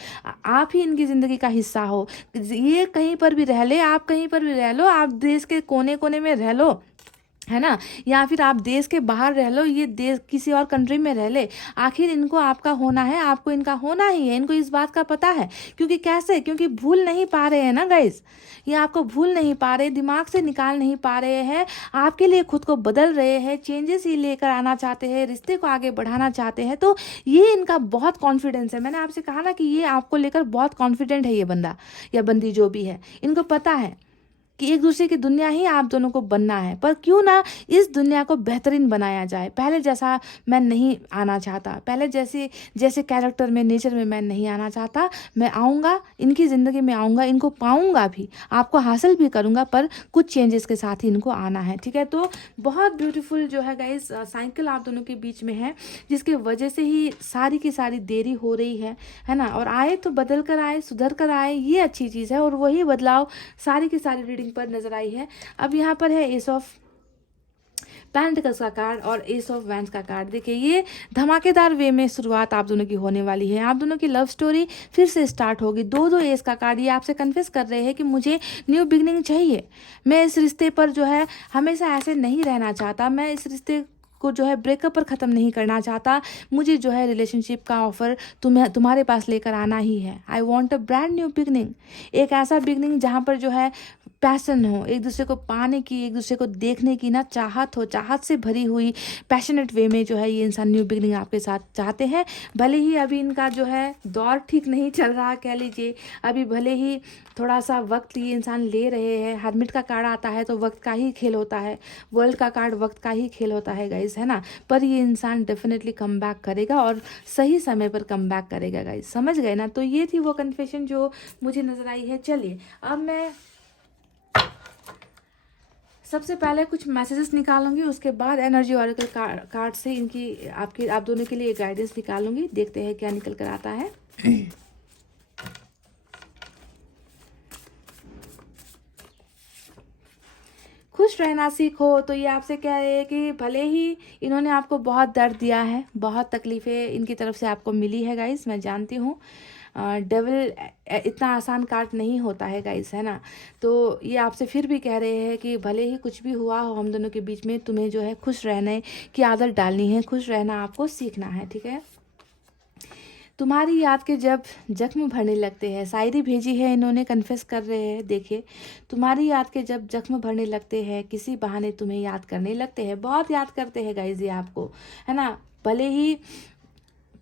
आप ही इनकी ज़िंदगी का हिस्सा हो। ये कहीं पर भी रह ले, आप कहीं पर भी रह लो, आप देश के कोने कोने में रह लो, है ना, या फिर आप देश के बाहर रह लो, ये देश किसी और कंट्री में रह ले, आखिर इनको आपका होना है, आपको इनका होना ही है। इनको इस बात का पता है, क्योंकि कैसे, क्योंकि भूल नहीं पा रहे हैं ना गाइज, ये आपको भूल नहीं पा रहे, दिमाग से निकाल नहीं पा रहे हैं, आपके लिए खुद को बदल रहे हैं, चेंजेस ही लेकर आना चाहते हैं, रिश्ते को आगे बढ़ाना चाहते हैं। तो ये इनका बहुत कॉन्फिडेंस है, मैंने आपसे कहा ना कि ये आपको लेकर बहुत कॉन्फिडेंट है, ये बंदा या बंदी जो भी है, इनको पता है कि एक दूसरे की दुनिया ही आप दोनों को बनना है, पर क्यों ना इस दुनिया को बेहतरीन बनाया जाए। पहले जैसा मैं नहीं आना चाहता, पहले जैसे कैरेक्टर में, नेचर में मैं नहीं आना चाहता, मैं आऊँगा, इनकी ज़िंदगी में आऊँगा, इनको पाऊँगा भी, आपको हासिल भी करूँगा, पर कुछ चेंजेस के साथ ही इनको आना है, ठीक है। तो बहुत ब्यूटीफुल जो है गाइस साइकिल आप दोनों के बीच में है, जिसके वजह से ही सारी की सारी देरी हो रही है ना। और आए तो बदल कर आए, सुधर कर आए, ये अच्छी चीज़ है, और वही बदलाव सारी की सारी रीडिंग पर नजर आई है। अब यहाँ पर है एस ऑफ पेंटिकल्स का कार्ड और एस ऑफ वैंड्स का कार्ड। देखिए ये धमाकेदार वे में शुरुआत आप दोनों की होने वाली है। आप दोनों की लव स्टोरी फिर से स्टार्ट होगी। दो दो एस का कार्ड, ये आपसे कन्फेस कर रहे हैं कि मुझे न्यू बिगनिंग चाहिए। मैं इस रिश्ते पर जो है हमेशा ऐसे नहीं रहना चाहता। मैं इस रिश्ते को जो है ब्रेकअप पर ख़त्म नहीं करना चाहता। मुझे जो है रिलेशनशिप का ऑफर तुम्हारे पास लेकर आना ही है। I want a brand new beginning, एक ऐसा बिगनिंग जहाँ पर जो है पैशन हो, एक दूसरे को पाने की, एक दूसरे को देखने की ना चाहत हो, चाहत से भरी हुई पैशनेट वे में जो है ये इंसान न्यू बिगनिंग आपके साथ चाहते हैं। भले ही अभी इनका जो है दौर ठीक नहीं चल रहा कह लीजिए, अभी भले ही थोड़ा सा वक्त ये इंसान ले रहे हैं। हरमिट का कार्ड आता है तो वक्त का ही खेल होता है, वर्ल्ड का कार्ड वक्त का ही खेल होता है गाइज, है ना। पर ये इंसान डेफिनेटली कम बैक करेगा और सही समय पर कम बैक करेगा गाइज, समझ गए ना। तो ये थी वो कन्फेशन जो मुझे नजर आई है। चलिए अब मैं सबसे पहले कुछ मैसेजेस निकालूंगी, उसके बाद एनर्जी ऑरेकल कार्ड से इनकी आप दोनों के लिए गाइडेंस निकालूंगी। देखते हैं क्या निकल कर आता है। खुश रहना सीखो। तो ये आपसे कह रहे हैं कि भले ही इन्होंने आपको बहुत दर्द दिया है, बहुत तकलीफ़ें इनकी तरफ से आपको मिली है गाइस, मैं जानती हूँ। डेविल इतना आसान कार्ड नहीं होता है गाइस, है ना। तो ये आपसे फिर भी कह रहे हैं कि भले ही कुछ भी हुआ हो हम दोनों के बीच में, तुम्हें जो है खुश रहने की आदत डालनी है, खुश रहना आपको सीखना है, ठीक है। तुम्हारी याद के जब जख्म भरने लगते हैं, शायरी भेजी है इन्होंने, कन्फेस कर रहे हैं। देखिए तुम्हारी याद के जब जख्म भरने लगते हैं, किसी बहाने तुम्हें याद करने लगते हैं। बहुत याद करते हैं गाइज ये आपको, है ना। भले ही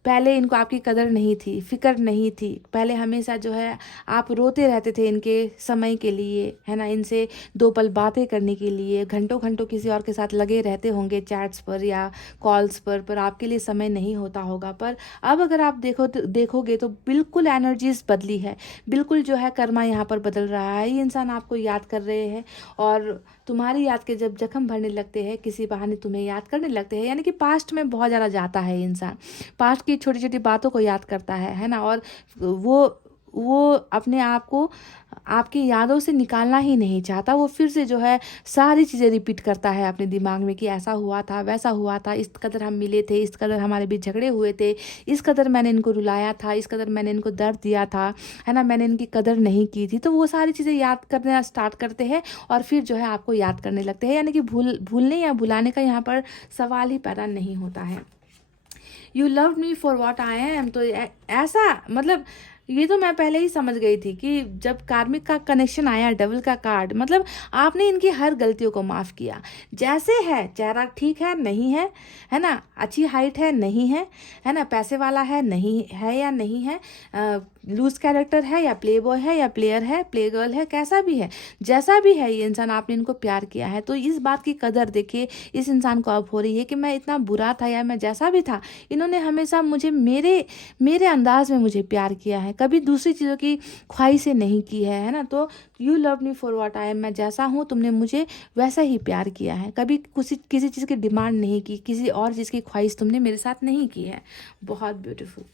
पहले इनको आपकी कदर नहीं थी, फिक्र नहीं थी। पहले हमेशा जो है आप रोते रहते थे इनके समय के लिए, है ना। इनसे दो पल बातें करने के लिए घंटों घंटों किसी और के साथ लगे रहते होंगे चैट्स पर या कॉल्स पर आपके लिए समय नहीं होता होगा। पर अब अगर आप देखोगे तो बिल्कुल एनर्जीज बदली है, बिल्कुल जो है कर्मा यहाँ पर बदल रहा है। ये इंसान आपको याद कर रहे हैं और तुम्हारी याद के जब जख्म भरने लगते हैं, किसी बहाने तुम्हें याद करने लगते हैं। यानी कि पास्ट में बहुत ज़्यादा जाता है इंसान, पास्ट की छोटी छोटी बातों को याद करता है ना। और वो अपने आप को आपकी यादों से निकालना ही नहीं चाहता। वो फिर से जो है सारी चीज़ें रिपीट करता है अपने दिमाग में कि ऐसा हुआ था, वैसा हुआ था, इस कदर हम मिले थे, इस कदर हमारे बीच झगड़े हुए थे, इस कदर मैंने इनको रुलाया था, इस कदर मैंने इनको दर्द दिया था, है ना, मैंने इनकी कदर नहीं की थी। तो वो सारी चीज़ें याद करना स्टार्ट करते हैं और फिर जो है आपको याद करने लगते हैं। यानी कि भूलने या भुलाने का यहाँ पर सवाल ही पैदा नहीं होता है। You love me for what I am. तो ऐसा मतलब ये तो मैं पहले ही समझ गई थी कि जब कार्मिक का कनेक्शन आया, डेविल का कार्ड, मतलब आपने इनकी हर गलतियों को माफ़ किया। जैसे है, चेहरा ठीक है नहीं है ना, अच्छी हाइट है नहीं है ना, पैसे वाला है नहीं है या नहीं है, लूज कैरेक्टर है या प्ले बॉय है या प्लेयर है, प्ले गर्ल है, कैसा भी है, जैसा भी है ये इंसान, आपने इनको प्यार किया है। तो इस बात की कदर देखिए इस इंसान को अब हो रही है कि मैं इतना बुरा था या मैं जैसा भी था, इन्होंने हमेशा मुझे मेरे अंदाज में मुझे प्यार किया है, कभी दूसरी चीज़ों की ख्वाहिशें नहीं की है ना। तो you love me for what I am, मैं जैसा हूँ तुमने मुझे वैसा ही प्यार किया है, कभी किसी चीज़ की डिमांड नहीं की, किसी और चीज़ की ख्वाहिश तुमने मेरे साथ नहीं की है। बहुत ब्यूटीफुल।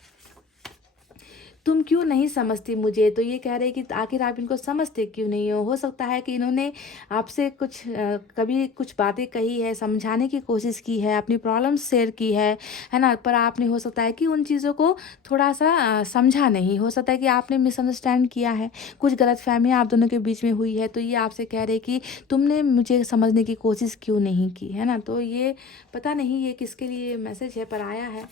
तुम क्यों नहीं समझती मुझे। तो ये कह रहे हैं कि आखिर आप इनको समझते क्यों नहीं हो सकता है कि इन्होंने आपसे कभी कुछ बातें कही है, समझाने की कोशिश की है, अपनी प्रॉब्लम्स शेयर की है ना, पर आपने हो सकता है कि उन चीज़ों को थोड़ा सा समझा नहीं, हो सकता है कि आपने मिसअंडरस्टैंड किया है, कुछ गलतफहमियां आप दोनों के बीच में हुई है। तो ये आपसे कह रहे हैं कि तुमने मुझे समझने की कोशिश क्यों नहीं की, है ना। तो ये पता नहीं ये किसके लिए मैसेज है पर आया है।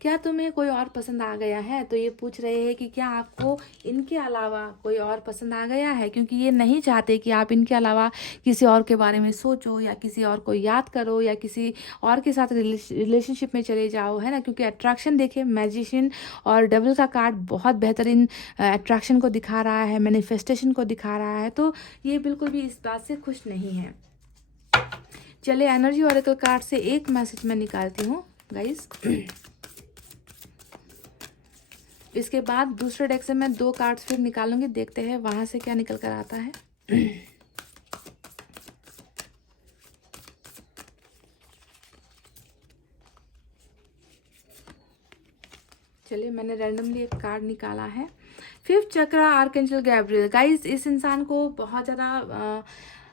क्या तुम्हें कोई और पसंद आ गया है। तो ये पूछ रहे हैं कि क्या आपको इनके अलावा कोई और पसंद आ गया है, क्योंकि ये नहीं चाहते कि आप इनके अलावा किसी और के बारे में सोचो या किसी और को याद करो या किसी और के साथ रिलेशनशिप में चले जाओ, है ना। क्योंकि अट्रैक्शन देखिए, मैजिशियन और डेविल का कार्ड बहुत बेहतरीन अट्रैक्शन को दिखा रहा है, मैनिफेस्टेशन को दिखा रहा है। तो ये बिल्कुल भी इस बात से खुश नहीं है। चलिए एनर्जी ऑरेकल कार्ड से एक मैसेज मैं निकालती हूँ गाइस, इसके बाद दूसरे डेक से मैं 2 कार्ड्स फिर निकालूंगी, देखते हैं वहां से क्या निकल कर आता है। चलिए मैंने रैंडमली एक कार्ड निकाला है, 5th चक्र, आर्कएंजल गैब्रियल। गाइस इस इंसान को बहुत ज़्यादा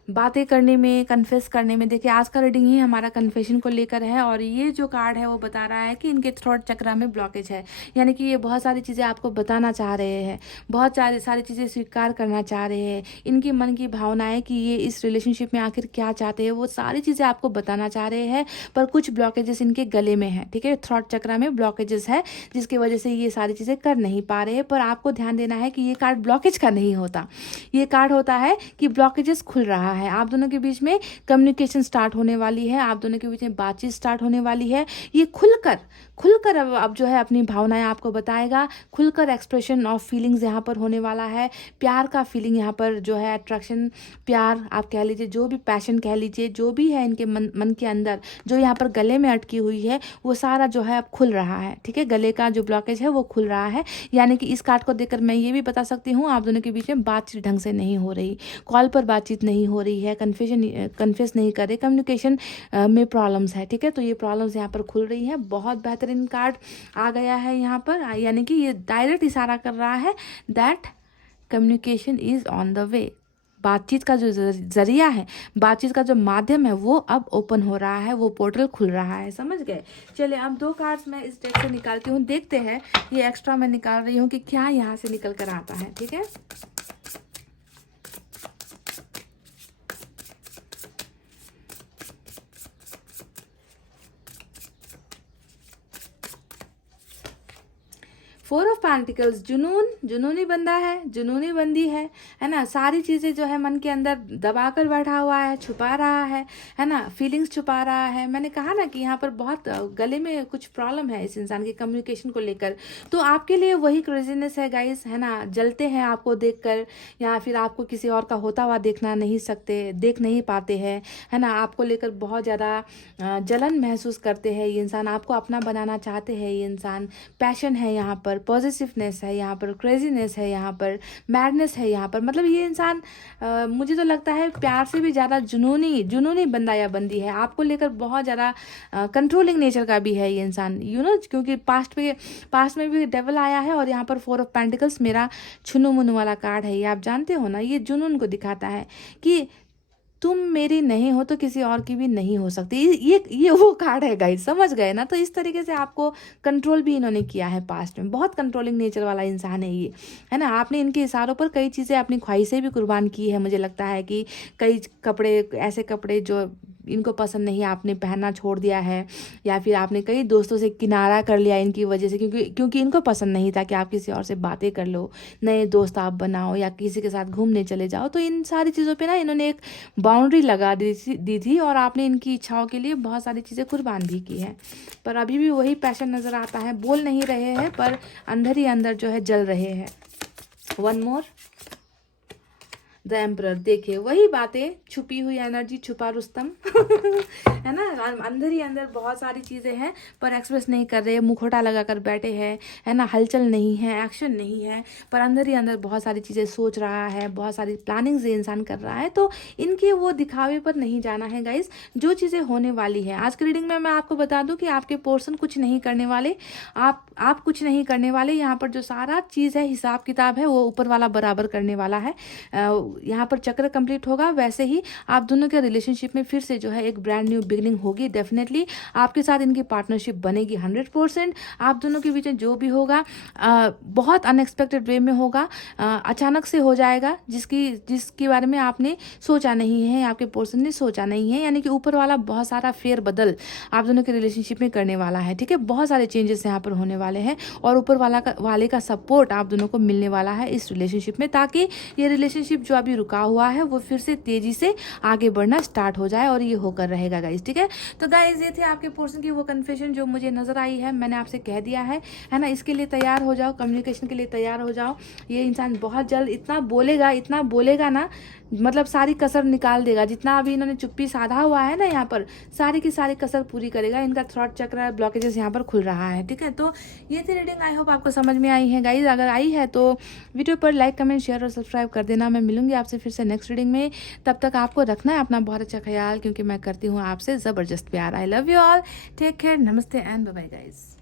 बातें करने में, कन्फेस करने में। देखिए आज का रीडिंग ही हमारा कन्फेशन को लेकर है और ये जो कार्ड है वो बता रहा है कि इनके थ्रोट चक्र में ब्लॉकेज है, यानी कि ये बहुत सारी चीज़ें आपको बताना चाह रहे हैं, बहुत सारी चीज़ें स्वीकार करना चाह रहे हैं। इनकी मन की भावनाएं कि ये इस रिलेशनशिप में आखिर क्या चाहते हैं वो सारी चीज़ें आपको बताना चाह रहे हैं, पर कुछ ब्लॉकेजेस इनके गले में है, ठीक है। थ्रोट चक्र में ब्लॉकेजेस है जिसकी वजह से ये सारी चीज़ें कर नहीं पा रहे हैं। पर आपको ध्यान देना है कि ये कार्ड ब्लॉकेज का नहीं होता, ये कार्ड होता है कि ब्लॉकेजेस खुल रहा है। आप दोनों के बीच में कम्युनिकेशन स्टार्ट होने वाली है, आप दोनों के बीच में बातचीत स्टार्ट होने वाली है। ये खुलकर अब जो है अपनी भावनाएं आपको बताएगा, खुलकर एक्सप्रेशन ऑफ फीलिंग्स यहाँ पर होने वाला है। प्यार का फीलिंग यहाँ पर जो है, अट्रैक्शन, प्यार आप कह लीजिए, जो भी पैशन कह लीजिए, जो भी है इनके मन के अंदर, जो यहाँ पर गले में अटकी हुई है वो सारा जो है अब खुल रहा है, ठीक है। गले का जो ब्लॉकेज है वो खुल रहा है, यानी कि इस कार्ड को देखकर मैं ये भी बता सकती हूँ आप दोनों के बीच में बातचीत ढंग से नहीं हो रही, कॉल पर बातचीत नहीं हो रही है, कन्फेस नहीं कर रहे, कम्युनिकेशन में प्रॉब्लम्स है, ठीक है। तो ये प्रॉब्लम्स यहाँ पर खुल रही है। बहुत बेहतरीन कार्ड आ गया है यहाँ पर, यानी कि ये डायरेक्ट इशारा कर रहा है that communication is on the way. बातचीत का जो जरिया है, बातचीत का जो माध्यम है वो अब ओपन हो रहा है, वो पोर्टल खुल रहा है, समझ गए। चलिए अब 2 कार्ड्स मैं इस डेक से निकालती हूँ, देखते हैं ये एक्स्ट्रा मैं निकाल रही हूँ कि क्या यहाँ से निकल कर आता है, ठीक है। फोर ऑफ पेंटिकल्स, जुनूनी बंदा है, जुनूनी बंदी है ना। सारी चीज़ें जो है मन के अंदर दबा कर बैठा हुआ है, छुपा रहा है ना, फीलिंग्स छुपा रहा है। मैंने कहा ना कि यहाँ पर बहुत गले में कुछ प्रॉब्लम है इस इंसान की कम्युनिकेशन को लेकर। तो आपके लिए वही क्रेजीनेस है गाइस, है ना। जलते हैं आपको देखकर, या फिर आपको किसी और का होता हुआ देख नहीं पाते हैं, है ना। आपको लेकर बहुत ज़्यादा जलन महसूस करते हैं ये इंसान, आपको अपना बनाना चाहते हैं ये इंसान। पैशन है यहाँ पर, पॉजिटिवनेस है यहाँ पर, क्रेजीनेस है यहाँ पर, मैडनेस है यहाँ पर। मतलब ये इंसान मुझे तो लगता है प्यार से भी ज़्यादा जुनूनी बंदा या बंदी है, आपको लेकर बहुत ज़्यादा कंट्रोलिंग नेचर का भी है ये इंसान, क्योंकि पास्ट में भी डेवल आया है और यहाँ पर 4 ऑफ पेंटिकल्स मेरा छुनु मुनु वाला कार्ड है। ये आप जानते हो ना, ये जुनून को दिखाता है कि तुम मेरी नहीं हो तो किसी और की भी नहीं हो सकती। ये वो कार्ड है गाइस, समझ गए ना। तो इस तरीके से आपको कंट्रोल भी इन्होंने किया है पास्ट में, बहुत कंट्रोलिंग नेचर वाला इंसान है ये, है ना। आपने इनके इशारों पर कई चीज़ें, अपनी ख्वाहिशें भी कुर्बान की है। मुझे लगता है कि कई ऐसे कपड़े जो इनको पसंद नहीं, आपने पहनना छोड़ दिया है, या फिर आपने कई दोस्तों से किनारा कर लिया इनकी वजह से, क्योंकि इनको पसंद नहीं था कि आप किसी और से बातें कर लो, नए दोस्त आप बनाओ या किसी के साथ घूमने चले जाओ। तो इन सारी चीज़ों पे ना इन्होंने एक बाउंड्री लगा दी थी और आपने इनकी इच्छाओं के लिए बहुत सारी चीज़ें कुर्बान भी की है। पर अभी भी वही पैशन नज़र आता है, बोल नहीं रहे हैं पर अंदर ही अंदर जो है जल रहे हैं। 1 मोर, द एम्परर। देखिए वही बातें, छुपी हुई एनर्जी, छुपा रुस्तम है ना। अंदर ही अंदर बहुत सारी चीज़ें हैं पर एक्सप्रेस नहीं कर रहे, मुखौटा लगा कर बैठे हैं, है ना। हलचल नहीं है, एक्शन नहीं है, पर अंदर ही अंदर बहुत सारी चीज़ें सोच रहा है, बहुत सारी प्लानिंग्स ये इंसान कर रहा है। तो इनके वो दिखावे पर नहीं जाना है गाइस, जो चीज़ें होने वाली है। आज की रीडिंग में मैं आपको बता दूं कि आपके पोर्शन कुछ नहीं करने वाले, आप कुछ नहीं करने वाले। यहाँ पर जो सारा चीज़ है, हिसाब किताब है, वो ऊपर वाला बराबर करने वाला है। यहाँ पर चक्र कंप्लीट होगा, वैसे ही आप दोनों के रिलेशनशिप में फिर से जो है एक ब्रांड न्यू बिगनिंग होगी। डेफिनेटली आपके साथ इनकी पार्टनरशिप बनेगी 100%। आप दोनों के बीच में जो भी होगा बहुत अनएक्सपेक्टेड वे में होगा, अचानक से हो जाएगा, जिसके बारे में आपने सोचा नहीं है, आपके पर्सन ने सोचा नहीं है। यानी कि ऊपर वाला बहुत सारा फेर बदल आप दोनों के रिलेशनशिप में करने वाला है, ठीक है। बहुत सारे चेंजेस यहाँ पर होने वाले हैं और ऊपर वाले का सपोर्ट आप दोनों को मिलने वाला है इस रिलेशनशिप में, ताकि ये रिलेशनशिप जो अभी रुका हुआ है वो फिर से तेजी से आगे बढ़ना स्टार्ट हो जाए, और ये होकर रहेगा गाइस, ठीक है। तो गाइस ये थे आपके पर्सन की वो कन्फेशन जो मुझे नजर आई है, मैंने आपसे कह दिया है ना। इसके लिए तैयार हो जाओ, कम्युनिकेशन के लिए तैयार हो जाओ। ये इंसान बहुत जल्द इतना बोलेगा ना, मतलब सारी कसर निकाल देगा। जितना अभी इन्होंने चुप्पी साधा हुआ है ना, यहाँ पर सारी की सारी कसर पूरी करेगा। इनका थ्रॉट चक्र ब्लॉकेजेस यहाँ पर खुल रहा है, ठीक है। तो ये थी रीडिंग, आई होप आपको समझ में आई है गाइज। अगर आई है तो वीडियो पर लाइक, कमेंट, शेयर और सब्सक्राइब कर देना। मैं मिलूंगी आपसे फिर से नेक्स्ट रीडिंग में। तब तक आपको रखना है अपना बहुत अच्छा ख्याल, क्योंकि मैं करती हूँ आपसे ज़बरदस्त प्यार। I love you all, take care, नमस्ते एंड बाय बाय गाइज।